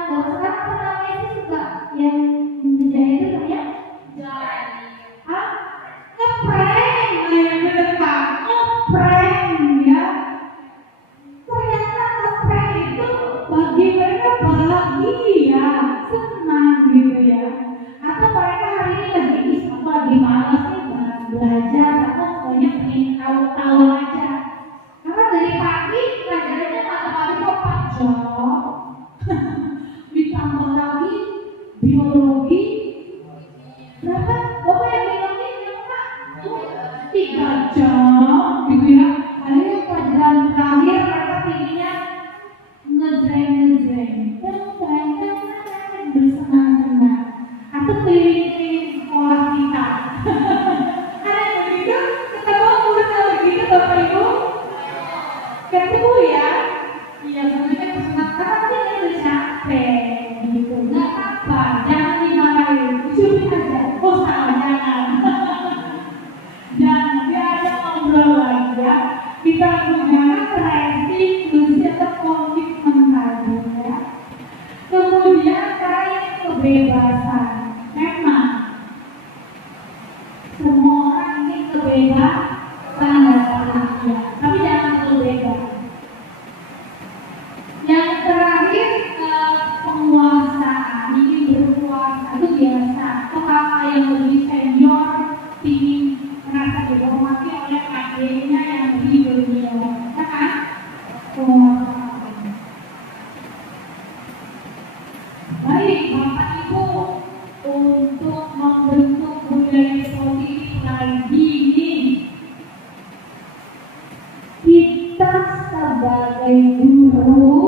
Kalau sekarang apa namanya itu suka yang ngejalin itu namanya ngeprank, bener Pak, ngeprank ya. Ternyata ngeprank itu bagi mereka bahagia, senang gitu ya. Atau mereka hari ini lagi malas nih belajar, atau pokoknya pengen tahu-tahu aja. Karena dari pagi pelajarannya matematika 4 jam, ditambah lagi biologi berapa? Bapak yang bilangin ya Pak? 3 jam gitu ya. Akhirnya pelajaran terakhir mereka pilihnya ngejreng bersenang-senang atau keliling-keliling sekolah kita. Ada yang begitu? Ketemu muridnya begitu Bapak Ibu? Ketemu ya? Iya, maksudnya bersenang karena dia udah capek gitu. Nggak apa, jangan dimarahin, curi aja. Oh salah, jangan. Jangan, diajak ngobrol lagi ya. Kita gunakan restitusi atau komitmen tadi ya. Kemudian terakhir kebebasan. Memang semua orang ini kebebasan ya, tapi jangan terlalu bebas. Yang terakhir penguasaan, ini berkuasa itu biasa. Kakak yang lebih senior ingin merasa dihormati oleh adiknya yang lebih junior, ya kan? Penguasaan. Baik, Bapak Ibu, untuk membentuk budaya positif lagi ini, kita sebagai guru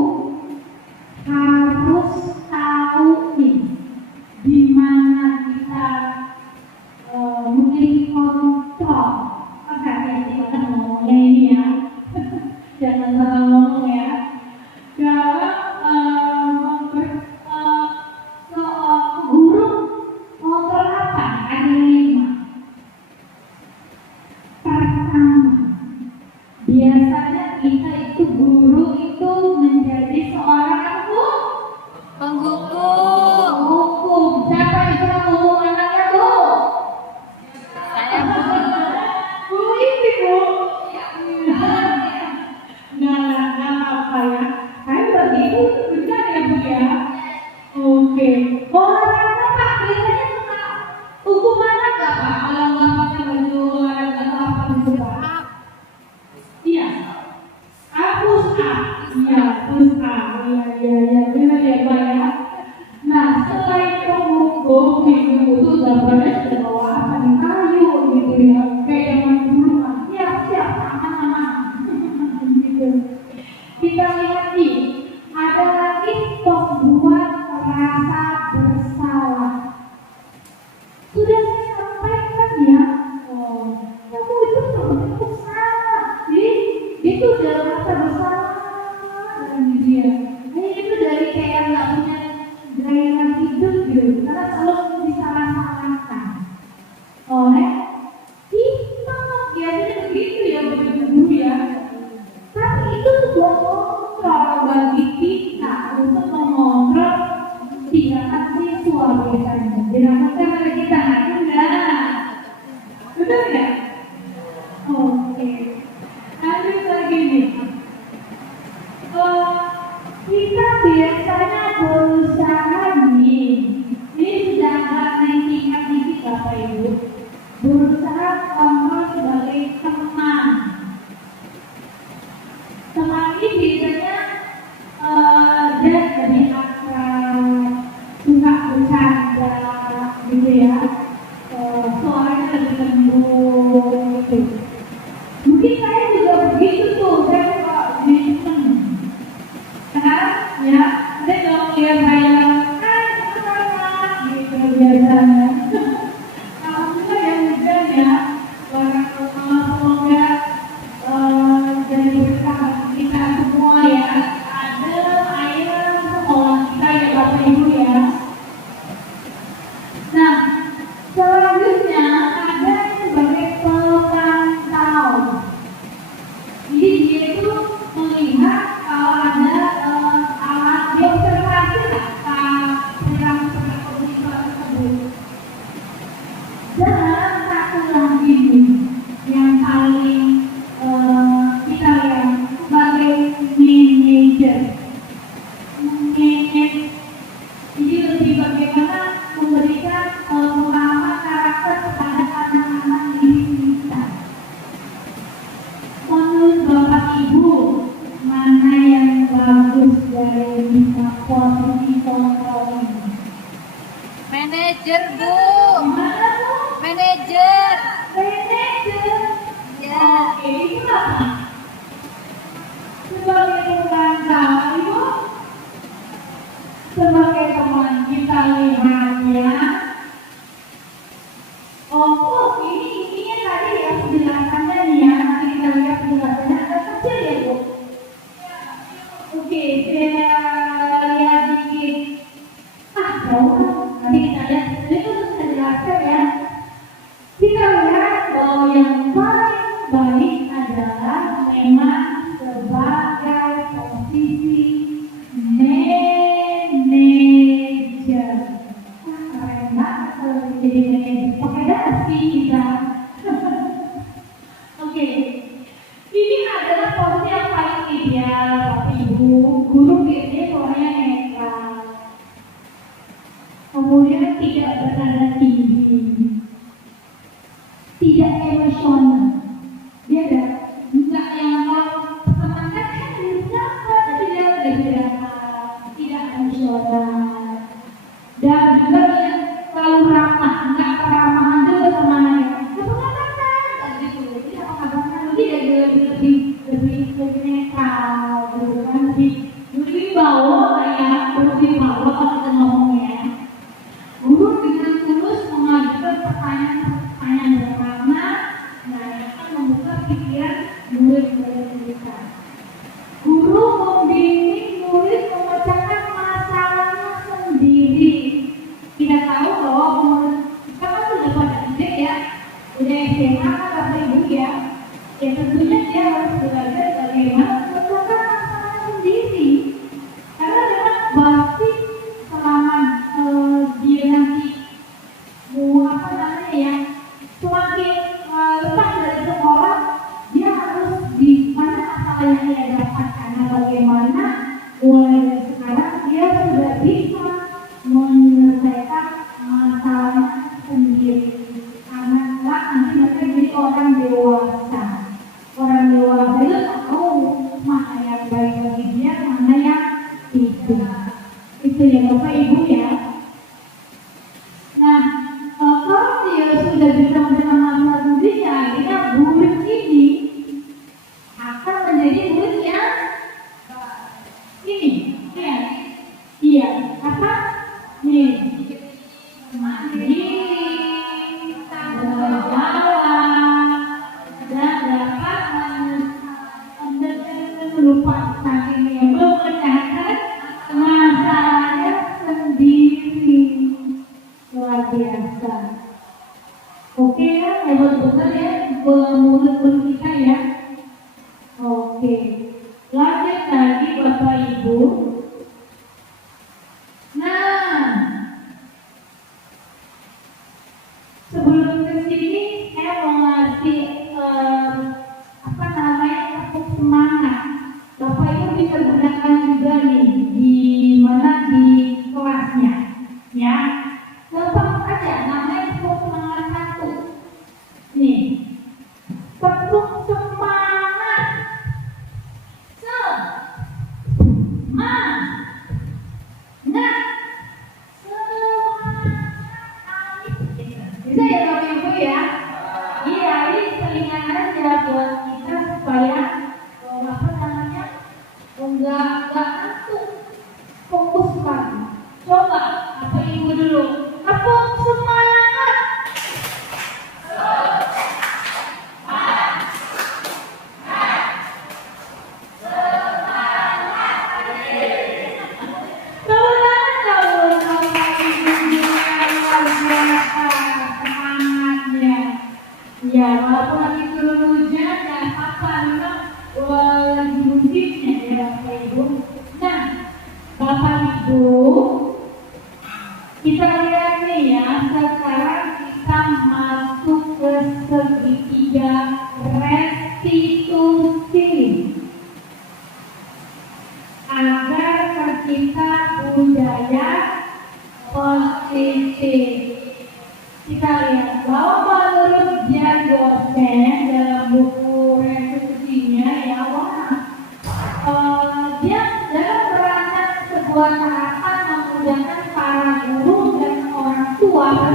harus tahu nih di mana kita memiliki kontrol. Maka kita ngomongnya ini ya, jangan salah ngomong ya. Dalam guru kontrol apa? Ada 5. Pertama, biasanya kita itu guru itu menjadi seorang Penghukum. hukum. Siapa yang suka hukum anaknya Bu? Saya Bu. Bu ini Bu. Nggak apa ya. Saya bagi ibu itu benar ya Bu ya. Oke. Olahraga Pak biasanya suka hukum anak nggak Pak? Kalau nggak pakai baju olahraga atau apa gitu Pak? Iya. Push up. Iya, push up. Iya, benar ya Pak ya. Nah, selain penghukum, ibu itu gambarnya sudah bawa apa nih, kayu gitu ya, kayak zaman dulu kan. Siap, aman. Gitu. Kita lihat nih, ada lagi pembuat rasa bersalah. Sudah saya sampaikan ya, kamu itu berbuat salah, itu udah rasa bersalah dan dia. Itu dari kayak nggak punya gaya hidup gitu, karena selalu disalah-salahkan oleh kita. Biasanya begitu ya begitu ya. Tapi itu sebuah kontrol bagi kita untuk mengontrol tindakan siswa biasanya. Dilakukan oleh kita enggak? Betul ya? Oke. Lanjut lagi nih. Kita biasanya berusaha nih, ini sudah agak naik tingkat dikit Bapak Ibu, berusaha kontrol sebagai teman. Teman ini biasanya dia lebih akrab, suka bercanda gitu ya, suaranya lebih lembut gitu. Mungkin saya juga begitu tuh, saya suka di Manajer, Bu. Gimana Bu? Manajer. Manajer. Ya. Oke, itu apa? Sebagai pengantar, Ibu. Sebagai teman kita lihatnya. Oh, ini tadi ya penjelasannya nih ya. Nanti kita lihat penjelasannya agak kecil ya Bu. Oke, saya lihat dikit. Jauh. Nanti kita lihat. Itu saya jelaskan ya. Kita lihat bahwa yang paling baik adalah memang sebagai posisi manajer. Keren banget kalau jadi manajer. Pakai dasi kita. Oke. Ini adalah posisi yang paling ideal, Bapak Ibu. Guru biasanya suaranya netral. Kemudian tidak bernada tinggi, tidak emosional. Dia enggak yang kalau teman kan berapa, tapi dia udah berapa, tidak emosional. Dan juga dia selalu ramah, enggak keramahan juga sama anaknya. Kepengaruhan, gitu. Tidak mengatakan lebih netral, gitu kan? Lebih bawa kayak lebih bawa kalau kita ngomongnya. Guru dengan tulus mengajukan pertanyaan-pertanyaan bermakna dan akan membuka pikiran murid-murid kita. Guru membimbing murid memecahkan masalahnya sendiri. Kita tahu bahwa murid kita kan sudah pada gede ya, udah SMA kan Bapak Ibu ya. Ya tentunya dia harus belajar bagaimana memecahkan masalah sendiri. Karena memang pasti selama dia nanti semakin lepas dari sekolah, dia harus di mana masalah yang dia dapatkan. Nah, bagaimana mulai dari sekarang dia sudah bisa menyelesaikan masalahnya sendiri. Karena kelak nanti mereka jadi orang dewasa. Orang dewasa itu tahu mana yang baik bagi dia, mana yang tidak. Itu ya Bapak Ibu ya. Nah, kalau dia sudah bisa menerima masalah sendiri, akhirnya murid ini akan menjadi murid yang ini, ya, iya, apa? Nih, mandiri, berjalan, dan dapat melupakan ini, memecahkan masalahnya sendiri. Luar biasa. Oke ya, hebat benar ya murid-murid kita ya. Oke, lanjut lagi Bapak Ibu. Nah, sebelum ke sini saya mau ngasih tepuk semangat. Bapak Ibu bisa gunakan juga nih di mana di kelasnya, ya. Gampang aja, namanya tepuk semangat 1. Nih, tepuk semangat. Bisa ya Bapak Ibu ya? Iya, ini selingan aja buat kita supaya enggak ngantuk, fokus lagi. Coba Bapak Ibu dulu, tepuk semangat. Ya, walaupun lagi turun hujan, dan apa memang lagi musimnya ya Bapak Ibu. Nah, Bapak Ibu, kita lihat nih ya, sekarang kita masuk ke segitiga restitusi agar tercipta budaya positif. Kita lihat bahwa menurut dia dosen dalam buku restitusinya ya, dia dalam merancang sebuah tahapan memudahkan para guru dan orang tua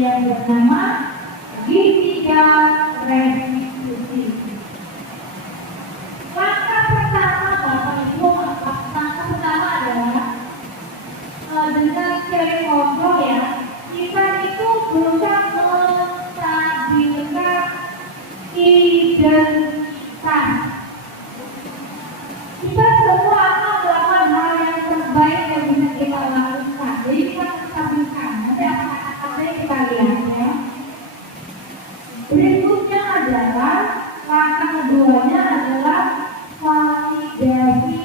yang bernama segitiga restitusi. Langkah pertama Bapak Ibu, langkah pertama adalah dengan sharing kontrol ya, kita itu berusaha menstabilkan identitas. Kita semua akan melakukan hal yang terbaik yang bisa kita lakukan. Jadi kita menstabilkan. Nanti apa yang kita lihat ya. Berikutnya adalah langkah keduanya adalah validasi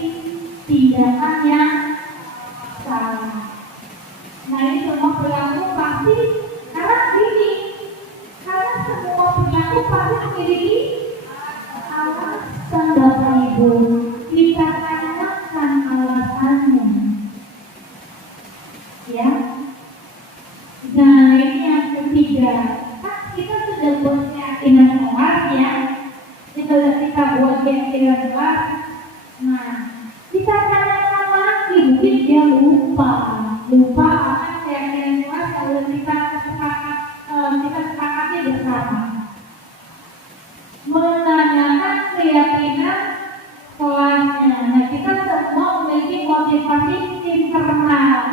tindakan yang salah. Nah ini semua perilaku pasti karena gini, karena semua perilaku pasti memiliki alasan Bapak Ibu. Kita tanyakan alasannya, ya. Nah ini yang ketiga, kan kita sudah buat keyakinan kelas ya, kita buat keyakinan kelas. Nah kita tanyakan lagi, mungkin dia lupa akan keyakinan kelas kalau kita sepakati bersama. Menanyakan keyakinan kelasnya. Nah kita semua memiliki motivasi internal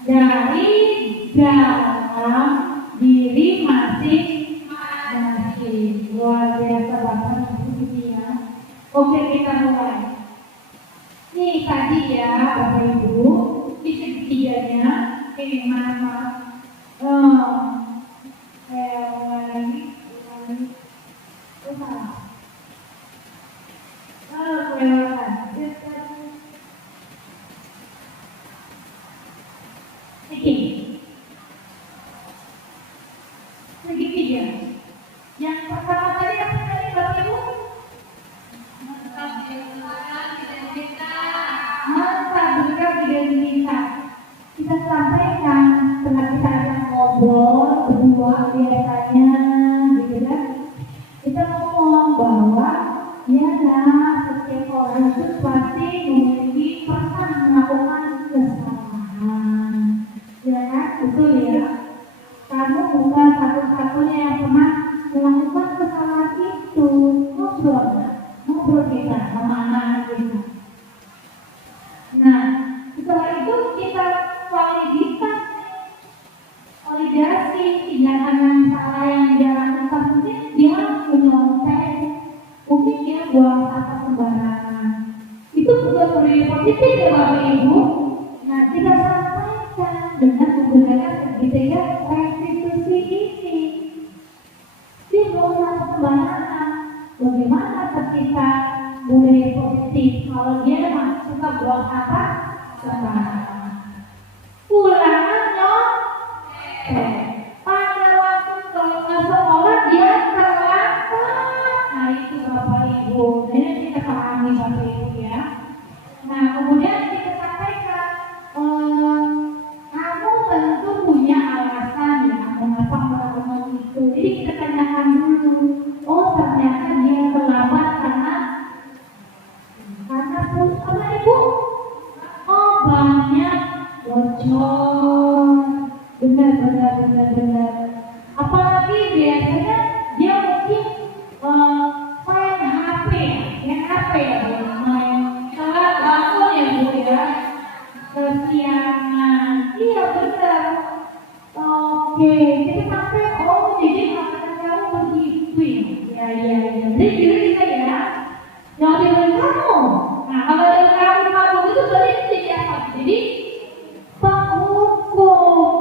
dari dalam diri masing-masing. Luar biasa banget ini ya. Oke kita mulai. Nih tadi ya Bapak Ibu, ini segitiganya. Maaf. Segitiga. Yang pertama tadi apa tadi Bapak Ibu? Menstabilkan identitas. Kita sampaikan setelah kita akan ngobrol berdua biasanya, gitu kan? Kita ngomong bahwa ya setiap orang itu pasti memiliki pernah melakukan kesalahan, ya kan? Betul ya. Kamu bukan satu-satunya yang pernah melakukan kesalahan itu. Ngobrol kita sama anak kita. Nah, setelah itu kita validasi tindakan yang salah yang dia lakukan. Mungkin dia menyontek, mungkin dia buang sampah sembarangan. Itu bukan beri positif ya Bapak Ibu. Nah, kita sampaikan dengan menggunakan segitiga restitusi ini. Dia buang sampah sembarangan. Bagaimana kita boleh positif kalau dia suka buang sampah sembarangan? Ulangan pada waktu ke sekolah dia terlambat. Nah itu Bapak Ibu, jadi kita pahami Bapak Ibu ya. Nah kemudian kita sampaikan, kamu tentu punya alasan ya mengapa melakukan itu. Jadi kita tanyakan dulu, oh ternyata dia terlambat karena Ibu, oh banyak bocor. Benar. Apalagi biasanya dia mungkin main HP ya, main salah bangun ya Bu ya, kesiangan. Iya benar. Oke, jadi sampai jadi alasan kamu begitu ya. Jadi kita ya, jangan dengan kamu. Nah kalau dengan kamu itu berarti jadi apa? Jadi penghukum.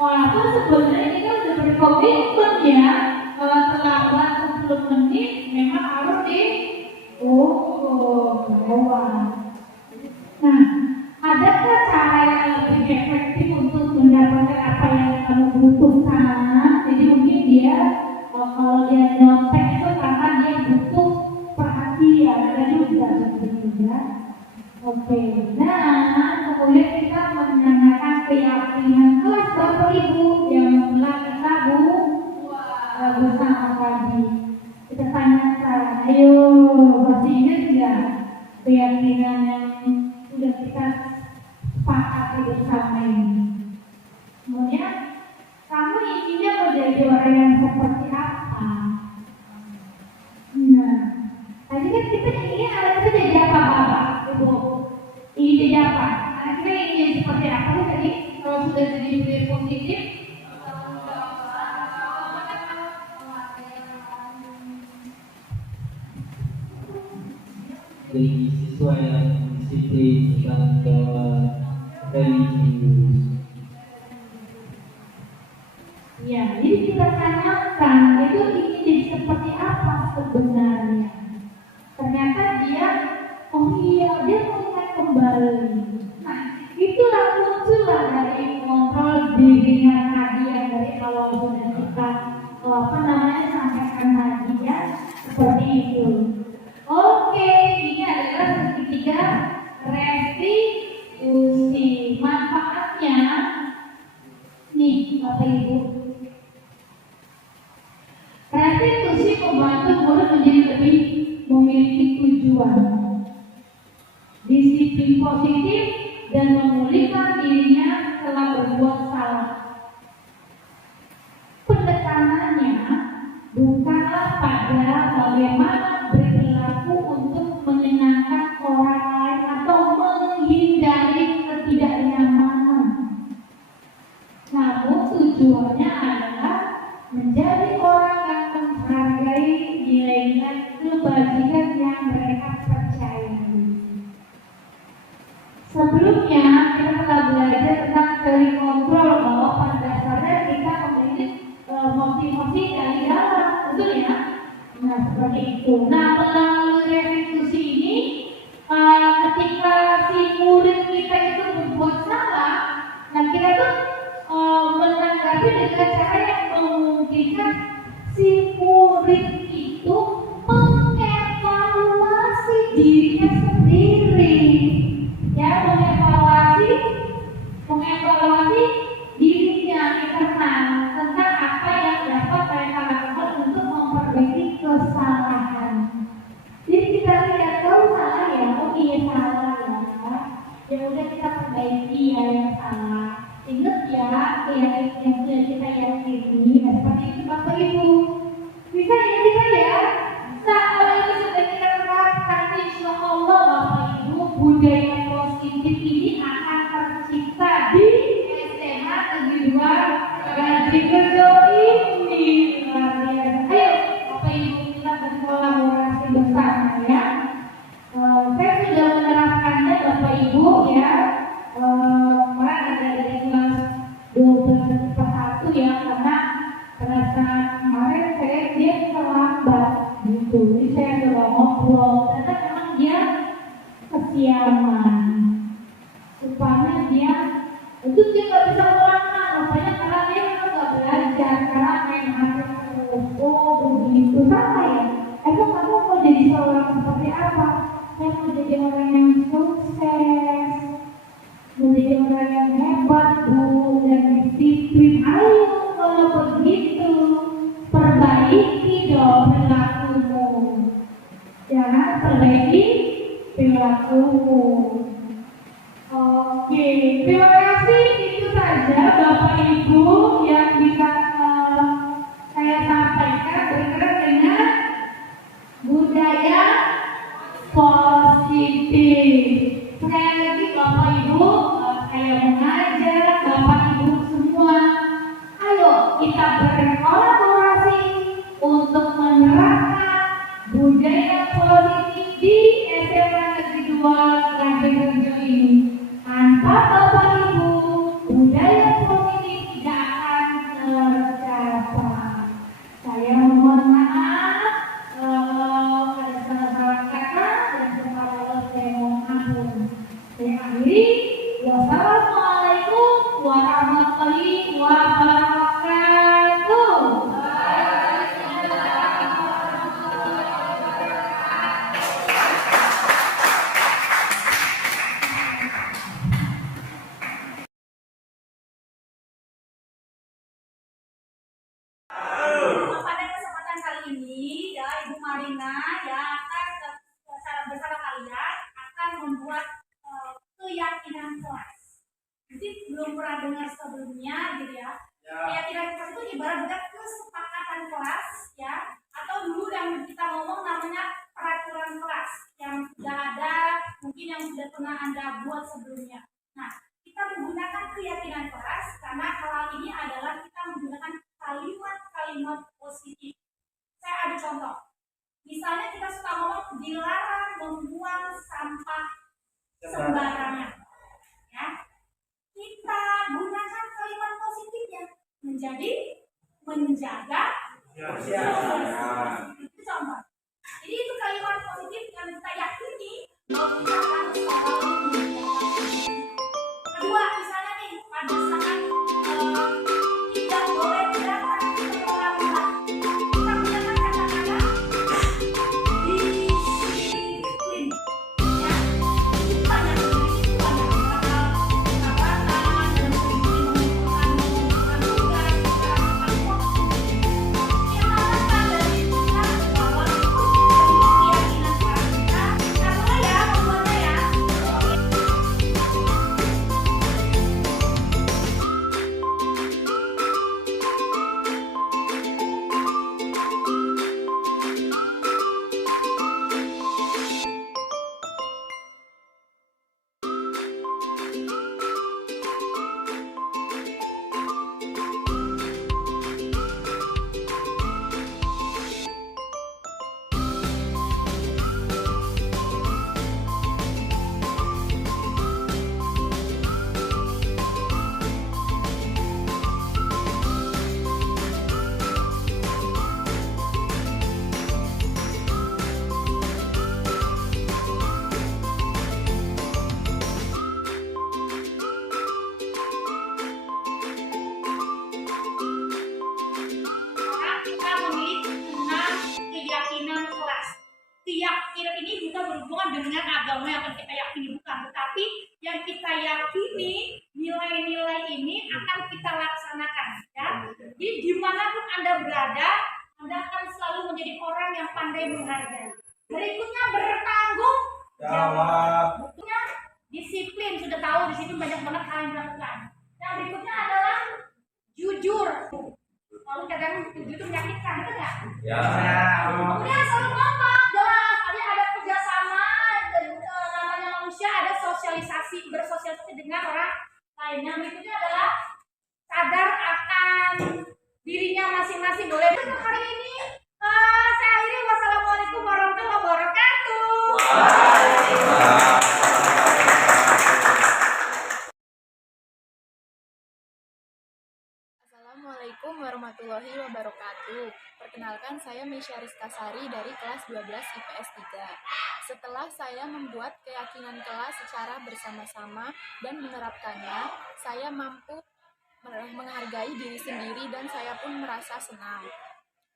Walaupun sebenarnya ini kan sudah berkomitmen ya, terlambat 10 menit memang harus Nah, adakah cara yang lebih efektif untuk mendapatkan apa yang kamu butuhkan? Jadi mungkin dia kalau dia nyontek itu karena dia butuh perhatian, ada juga begitu ya. Oke, nah kemudian kita menanyakan keyakinan kelas Bapak Ibu yang telah kita bersama tadi. Kita tanyakan, ayo masih ingat nggak keyakinan yang sudah kita sepakati bersama ini. Kemudian kamu inginnya menjadi orang yang seperti apa? Nah, tadi kan kita ingin anak kita jadi apa, Bapak, Ibu? Ingin jadi apa? Anak kita ingin jadi seperti apa sih tadi? Kalau sudah jadi positif, Jadi siswa yang disiplin dan religius. ya, jadi kita tanyakan itu ingin jadi seperti apa sebenarnya. Ternyata dia, oh iya, dia mau ingat kembali. Nah, itulah muncullah dari kontrol dirinya tadi yang dari awal sudah kita sampaikan tadi ya, seperti itu. Oke, ini adalah ketiga restitusi. Manfaatnya, nih Bapak Ibu, restitusi membantu murid menjadi lebih memiliki tujuan, disiplin positif, dan memulihkan dirinya setelah berbuat salah. Penekanannya bukanlah pada bagaimana berperilaku untuk menyenangkan orang lain atau menghindari ketidaknyamanan. Namun tujuannya adalah menjadi orang yang menghargai nilai-nilai kebajikan yang mereka percayai. Sebelumnya kita telah belajar tentang teori kontrol bahwa pada dasarnya kita memiliki motivasi dari dalam, betul ya? Nah seperti itu. Nah melalui restitusi ini, ketika si murid kita itu berbuat salah, nah kita tuh menanggapi dengan cara yang memungkinkan si murid itu mengevaluasi dirinya sendiri, ya mengevaluasi dirinya tentang apa yang dapat mereka lakukan untuk memperbaiki kesalahan. Jadi kita lihat kalau salah ya, oh iya salah ya udah kita perbaiki ya yang salah. Ingat ya, yang sudah kita yakini, seperti itu Bapak Ibu. Bisa ya kita ya. Kalau itu sudah kita terapkan, insya Allah Bapak Ibu, budaya positif ini akan tercipta di SMA Negeri 2 Garjikedo ini. Ayo Bapak Ibu kita berkolaborasi bersama ya. Saya sudah menerapkannya Bapak Ibu ya. Kemarin ada dari kelas 12 per 1 ya, karena kemarin dia terlambat gitu. Jadi saya coba ngobrol, karena memang dia kesiaman. Supaya dia nggak bisa melangkah, rupanya karena dia nggak belajar, karena main HP terus. Oh begitu, sama ya. Emang kamu mau jadi seorang seperti apa? Saya mau jadi orang yang sukses, menjadi orang yang hebat Bu, dan disiplin. Ayo kalau begitu perbaiki dong perilakumu, jangan perbaiki perilakumu. Oke, terima kasih. Itu saja Bapak Ibu yang bisa saya sampaikan berkaitan dengan budaya positif. Sekali lagi Bapak Ibu, saya mengajak Bapak Ibu semua, ayo kita berkolaborasi untuk menerapkan budaya positif di SMA Negeri 2 Garjikedo ini. Tanpa Bapak Ibu, budaya positif tidak akan tercapai. Saya mohon maaf ada salah-salah kata dan kalau saya mohon ampun. Saya akhiri. Wassalamualaikum warahmatullahi wabarakatuh. Pada kesempatan kali ini, ya Ibu Marina ya akan bersama kalian akan membuat keyakinan kelas. mungkin belum pernah dengar sebelumnya gitu ya. Keyakinan kelas itu ibarat kesepakatan kelas ya, atau dulu yang kita ngomong namanya peraturan kelas yang sudah ada, mungkin yang sudah pernah Anda buat sebelumnya. Nah, kita menggunakan keyakinan kelas karena hal ini adalah kita menggunakan kalimat-kalimat positif. Saya ada contoh. Misalnya kita suka ngomong dilarang membuang sampah sembarangan. Ya. Kita gunakan kalimat positifnya menjadi menjaga kebersihan. Itu contoh. Jadi itu kalimat positif yang kita yakini bahwa kita harus selalu menjaga kebersihan. Kedua, misalnya nih pada saat tidak boleh datang ke sekolah, kita gunakan kata-kata disiplin. Ya, itu banyak keyakinan ini bukan berhubungan dengan agama yang akan kita yakini, bukan, tetapi yang kita yakini nilai-nilai ini akan kita laksanakan ya. Jadi dimanapun Anda berada, Anda akan selalu menjadi orang yang pandai menghargai. Berikutnya bertanggung jawab. Berikutnya disiplin, sudah tahu disiplin banyak banget hal yang dilakukan. Yang berikutnya adalah jujur. Lalu kadang jujur itu menyakitkan, betul nggak? Ya. Kemudian selalu ngomong jelas, ada kerjasama dan namanya manusia ada sosialisasi, bersosialisasi dengan orang lain. Yang berikutnya adalah sadar akan dirinya masing-masing. Boleh untuk hari ini saya akhiri. Wassalamualaikum warahmatullahi wabarakatuh. Assalamualaikum warahmatullahi wabarakatuh. Perkenalkan, saya Mesya Rizka Sari dari kelas 12 IPS 3. Setelah saya membuat keyakinan kelas secara bersama-sama dan menerapkannya, saya mampu menghargai diri sendiri dan saya pun merasa senang.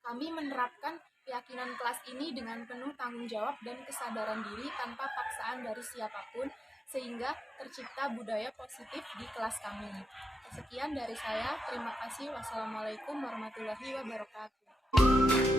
Kami menerapkan keyakinan kelas ini dengan penuh tanggung jawab dan kesadaran diri tanpa paksaan dari siapapun, sehingga tercipta budaya positif di kelas kami. Sekian dari saya, terima kasih. Wassalamualaikum warahmatullahi wabarakatuh.